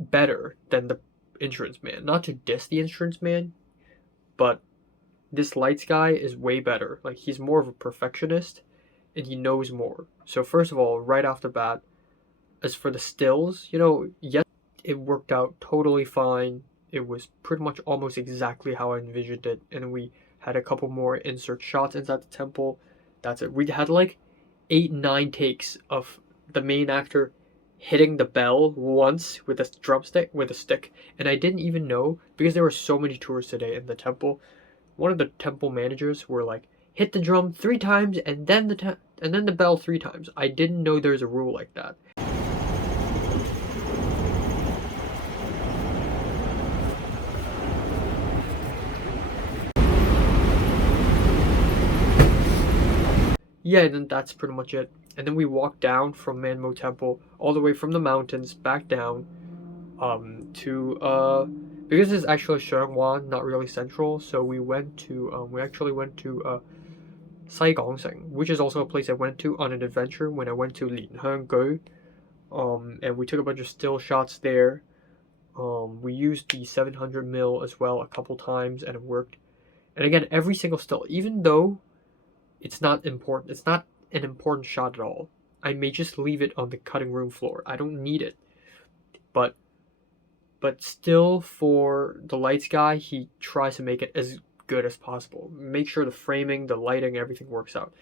better than the insurance man. Not to diss the insurance man, but this lights guy is way better. Like, he's more of a perfectionist, and he knows more. So first of all, right off the bat, as for the stills, yes, it worked out totally fine. It was pretty much almost exactly how I envisioned it, and we had a couple more insert shots inside the temple. That's it. We had like 8-9 takes of the main actor hitting the bell once with a stick, and I didn't even know, because there were so many tourists today in the temple. One of the temple managers were like, hit the drum 3 times and then the bell 3 times. I didn't know there's a rule like that. Yeah, and then that's pretty much it. And then we walked down from Manmo Temple, all the way from the mountains back down to because it's actually Sheungwan, not really central, so we actually went to Saigongseng, which is also a place I went to on an adventure when I went to Linhangou. And we took a bunch of still shots there. We used the 700mm as well a couple times, and it worked. And again, every single still, even though it's not important, it's not an important shot at all, I may just leave it on the cutting room floor. I don't need it. But still, for the lights guy, he tries to make it as good as possible. Make sure the framing, the lighting, everything works out.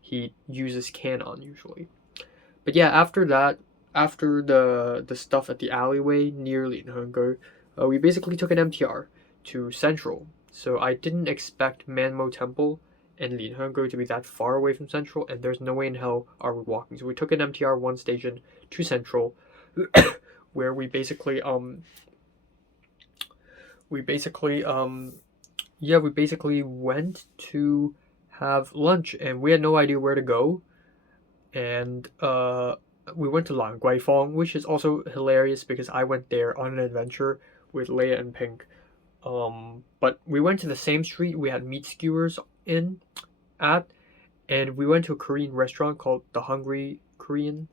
He uses Canon usually. But yeah, after that, after the stuff at the alleyway near Linhangou, we basically took an MTR to Central. So I didn't expect Manmo Temple and Linhangou to be that far away from Central, and there's no way in hell are we walking. So we took an MTR 1 station to Central, where we basically went to have lunch, and we had no idea where to go. And we went to Lan Guifang, which is also hilarious because I went there on an adventure with Leia and Pink. But we went to the same street we had meat skewers at, and we went to a Korean restaurant called The Hungry Korean.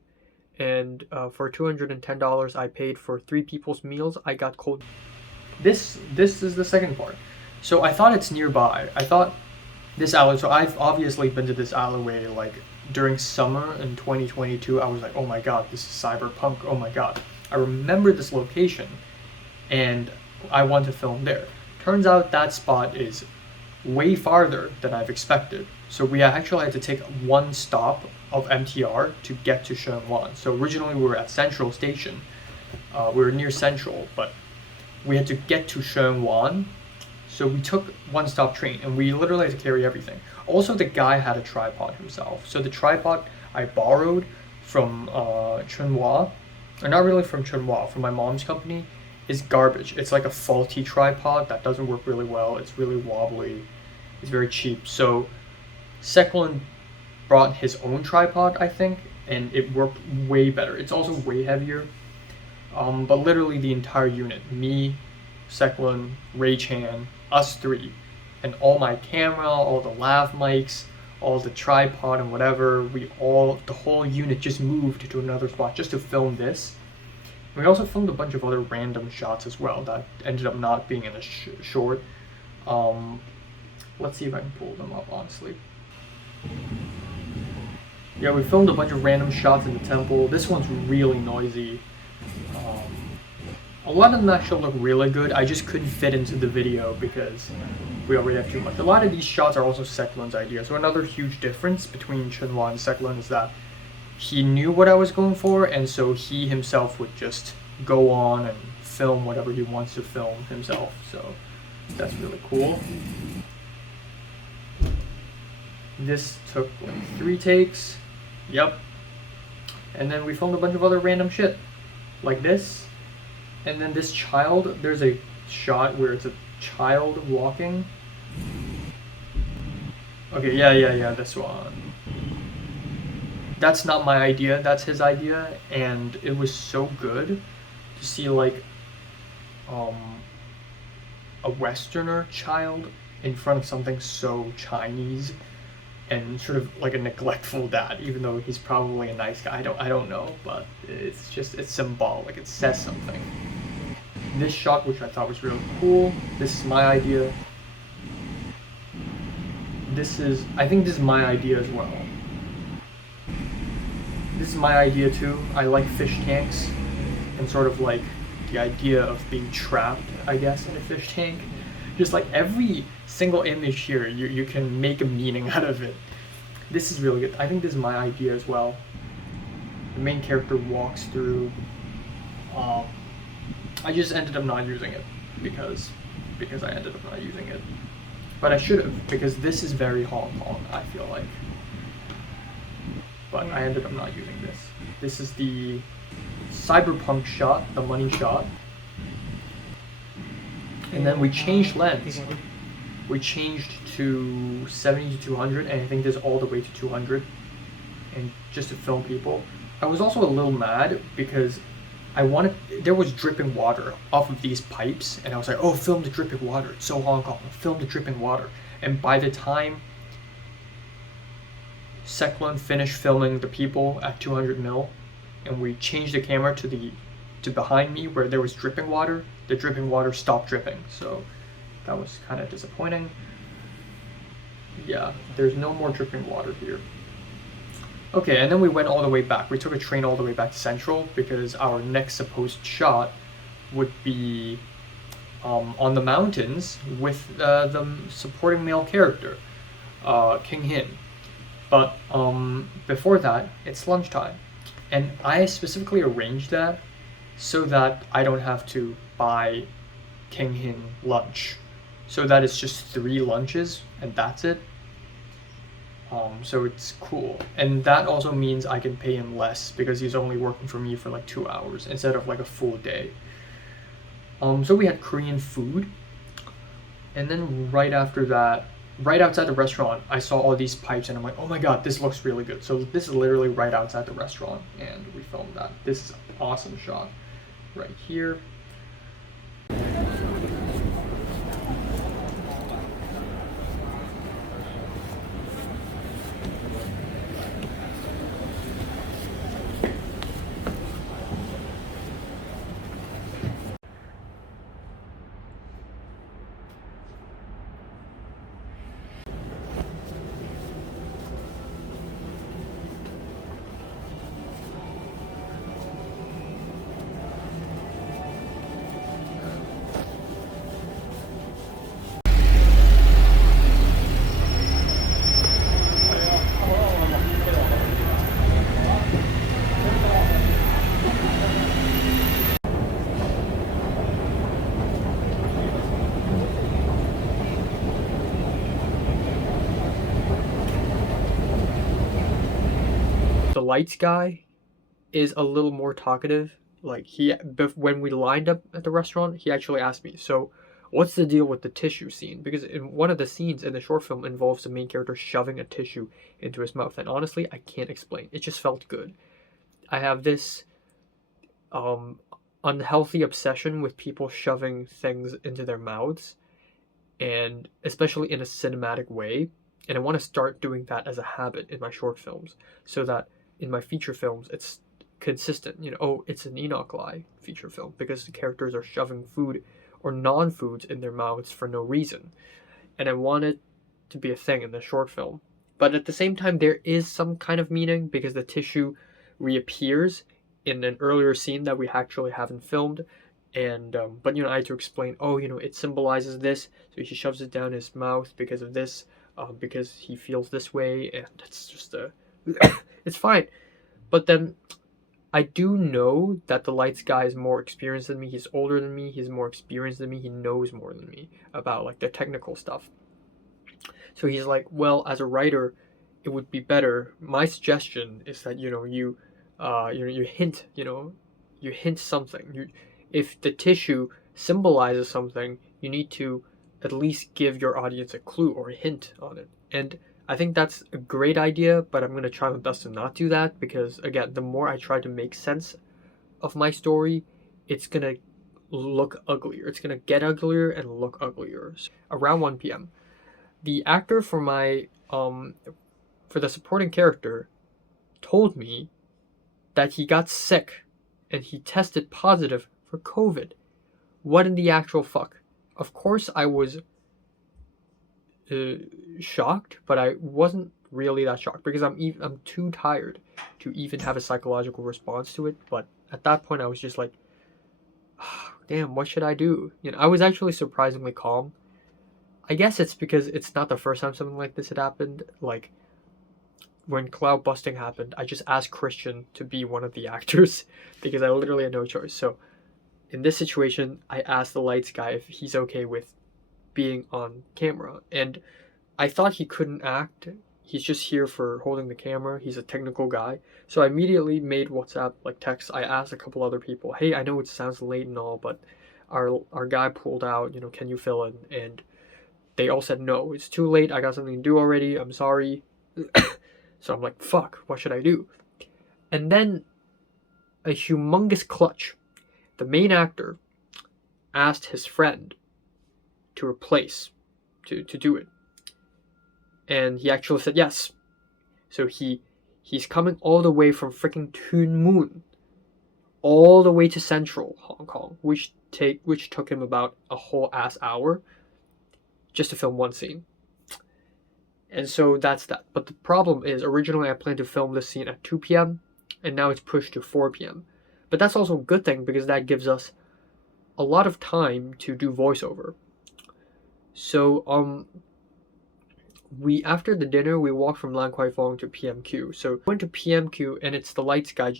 And for $210, I paid for 3 people's meals. I got cold. This is the second part. So I thought it's nearby. I thought this alleyway. So I've obviously been to this alleyway like during summer in 2022. I was like, oh my god, this is cyberpunk. Oh my god. I remember this location, and I want to film there. Turns out that spot is way farther than I've expected. So we actually had to take one stop of MTR to get to Sheungwan. So originally we were at Central Station. We were near Central, but we had to get to Sheungwan. So we took one stop train, and we literally had to carry everything. Also, the guy had a tripod himself. So the tripod I borrowed from Chunhua, or not really from Chunhua, from my mom's company, is garbage. It's like a faulty tripod that doesn't work really well. It's really wobbly. It's very cheap. So Seklon brought his own tripod, I think, and it worked way better. It's also way heavier. But literally the entire unit, me, Seklon, Ray Chan, us three, and all my camera, all the lav mics, all the tripod and whatever, the whole unit just moved to another spot just to film this. We also filmed a bunch of other random shots as well that ended up not being in the short. Let's see if I can pull them up, honestly. Yeah, we filmed a bunch of random shots in the temple. This one's really noisy. A lot of them actually look really good. I just couldn't fit into the video because we already have too much. A lot of these shots are also Seklon's idea. So another huge difference between Chunhua and Seklon is that he knew what I was going for, and so he himself would just go on and film whatever he wants to film himself. So that's really cool. This took like 3 takes. Yep. And then we filmed a bunch of other random shit. Like this. And then this child, there's a shot where it's a child walking. Okay, yeah, this one. That's not my idea, that's his idea, and it was so good to see like a Westerner child in front of something so Chinese and sort of like a neglectful dad, even though he's probably a nice guy. I don't know, but it's symbolic, it says something. This shot, which I thought was really cool, this is my idea. I think this is my idea as well. This is my idea too. I like fish tanks and sort of like the idea of being trapped, I guess, in a fish tank. Just like every single image here, you can make a meaning out of it. This is really good. I think this is my idea as well. The main character walks through. I just ended up not using it because I ended up not using it. But I should have, because this is very Hong Kong, I feel like. But I ended up not using this. This is the cyberpunk shot, the money shot. And then we changed lens. We changed to 70 to 200, and I think this all the way to 200, and just to film people. I was also a little mad because there was dripping water off of these pipes, and I was like, oh, film the dripping water. It's so Hong Kong, film the dripping water. And by the time Seklon finished filming the people at 200 mil, and we changed the camera to behind me where there was dripping water, the dripping water stopped dripping. So that was kind of disappointing. Yeah, there's no more dripping water here. Okay, and then we went all the way back. We took a train all the way back to Central because our next supposed shot would be on the mountains with the supporting male character, King Hin. But before that, it's lunchtime. And I specifically arranged that so that I don't have to buy King Hin lunch. So that it's just 3 lunches and that's it. So it's cool. And that also means I can pay him less because he's only working for me for like 2 hours instead of like a full day. So we had Korean food. And then right after that, right outside the restaurant, I saw all these pipes and I'm like, oh my god, this looks really good. So this is literally right outside the restaurant and we filmed that. This is an awesome shot right here. lights guy is a little more talkative. Like when we lined up at the restaurant, he actually asked me, so what's the deal with the tissue scene? Because in one of the scenes in the short film involves the main character shoving a tissue into his mouth. And honestly, I can't explain. It just felt good. I have this unhealthy obsession with people shoving things into their mouths, and especially in a cinematic way. And I want to start doing that as a habit in my short films, so that in my feature films it's consistent. Oh, it's an Enoch Lie feature film because the characters are shoving food or non-foods in their mouths for no reason. And I want it to be a thing in the short film. But at the same time, there is some kind of meaning because the tissue reappears in an earlier scene that we actually haven't filmed. And but I had to explain, it symbolizes this, so he shoves it down his mouth because of this, because he feels this way, and it's just it's fine. But then I do know that the lights guy is more experienced than me. He's older than me. He's more experienced than me. He knows more than me about like the technical stuff. So he's like, well, as a writer, it would be better. My suggestion is that you hint, you hint something. If the tissue symbolizes something, you need to at least give your audience a clue or a hint on it. And I think that's a great idea, but I'm going to try my best to not do that because, again, the more I try to make sense of my story, it's going to look uglier. It's going to get uglier and look uglier. So around 1 p.m., the actor for the supporting character told me that he got sick and he tested positive for COVID. What in the actual fuck? Of course I was shocked, but I wasn't really that shocked because I'm too tired to even have a psychological response to it. But at that point I was just like, oh, damn, what should I do? I was actually surprisingly calm. I guess it's because it's not the first time something like this had happened. Like when cloud busting happened, I just asked Christian to be one of the actors because I literally had no choice. So in this situation, I asked the lights guy if he's okay with being on camera, and I thought he couldn't act. He's just here for holding the camera. He's a technical guy. So I immediately made WhatsApp text. I asked a couple other people, hey, I know it sounds late and all, but our guy pulled out, can you fill in? And they all said no, it's too late, I got something to do already, I'm sorry. So I'm like, fuck, what should I do? And then a humongous clutch. The main actor asked his friend to replace, to do it. And he actually said yes. So he's coming all the way from freaking Tuen Mun, all the way to central Hong Kong, which took him about a whole ass hour just to film one scene. And so that's that. But the problem is, originally I planned to film this scene at 2 p.m. and now it's pushed to 4 p.m. But that's also a good thing because that gives us a lot of time to do voiceover. So after the dinner we walked from Lan Kwai Fong to PMQ. So we went to PMQ and it's the lights guy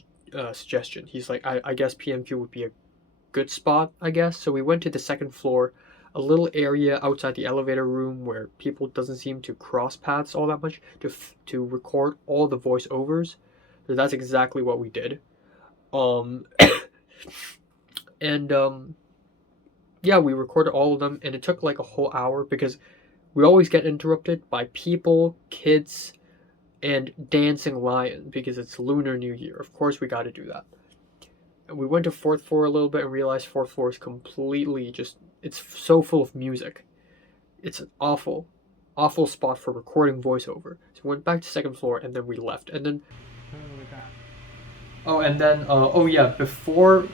suggestion. He's like, I guess PMQ would be a good spot, I guess. So we went to the second floor, a little area outside the elevator room where people doesn't seem to cross paths all that much to record all the voiceovers. So that's exactly what we did. Yeah, we recorded all of them, and it took like a whole hour because we always get interrupted by people, kids, and dancing lion because it's Lunar New Year. Of course we got to do that. And we went to 4th floor a little bit and realized 4th floor is completely it's so full of music. It's an awful spot for recording voiceover. So we went back to 2nd floor and then we left. And then before,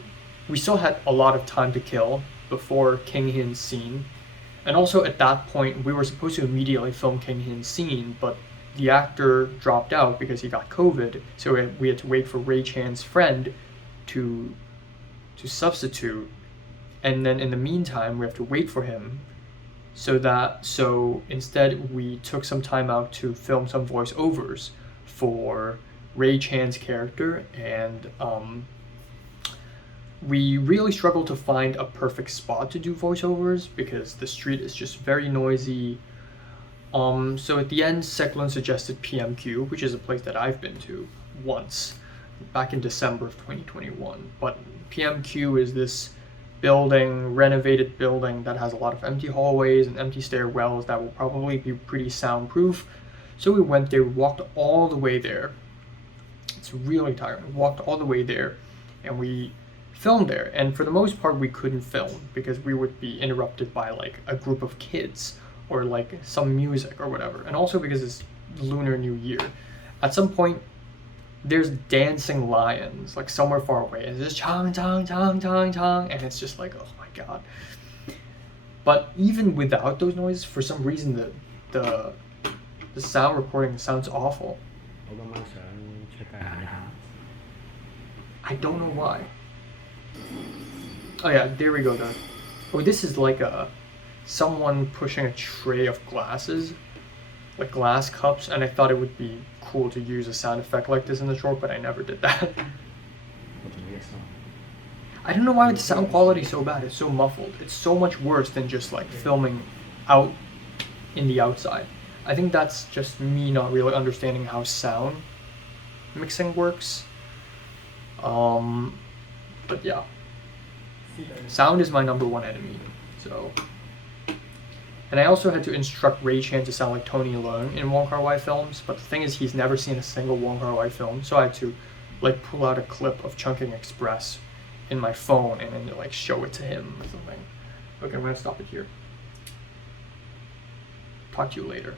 we still had a lot of time to kill before King Hin's scene. And also at that point, we were supposed to immediately film King Hin's scene, but the actor dropped out because he got COVID, so we had to wait for Ray Chan's friend to substitute. And then in the meantime, we have to wait for him. So instead, we took some time out to film some voiceovers for Ray Chan's character, and we really struggled to find a perfect spot to do voiceovers because the street is just very noisy. So at the end, Seklun suggested PMQ, which is a place that I've been to once back in December of 2021. But PMQ is this building, renovated building that has a lot of empty hallways and empty stairwells that will probably be pretty soundproof. So we went there, we walked all the way there. It's really tiring. We walked all the way there and we filmed there. And for the most part, we couldn't film because we would be interrupted by like a group of kids or like some music or whatever. And also because it's Lunar New Year. At some point, there's dancing lions like somewhere far away. It's just chong, chong, chong, chong, chong. And it's just like, oh my God. But even without those noises, for some reason, the sound recording sounds awful. 我今晚想出街行一行。 I don't know why. Oh yeah, there we go then. Oh, this is like someone pushing a tray of glasses, like glass cups, and I thought it would be cool to use a sound effect like this in the short, but I never did that. 我仲要收。 I don't know why the sound quality is so bad. It's so muffled. It's so much worse than just like filming out in the outside. I think that's just me not really understanding how sound mixing works. But yeah, sound is my number one enemy. So, and I also had to instruct Ray Chan to sound like Tony Leung in Wong Kar-wai films. But the thing is, he's never seen a single Wong Kar-wai film, so I had to like pull out a clip of Chungking Express in my phone and then like show it to him or something. Okay, I'm gonna stop it here. Talk to you later.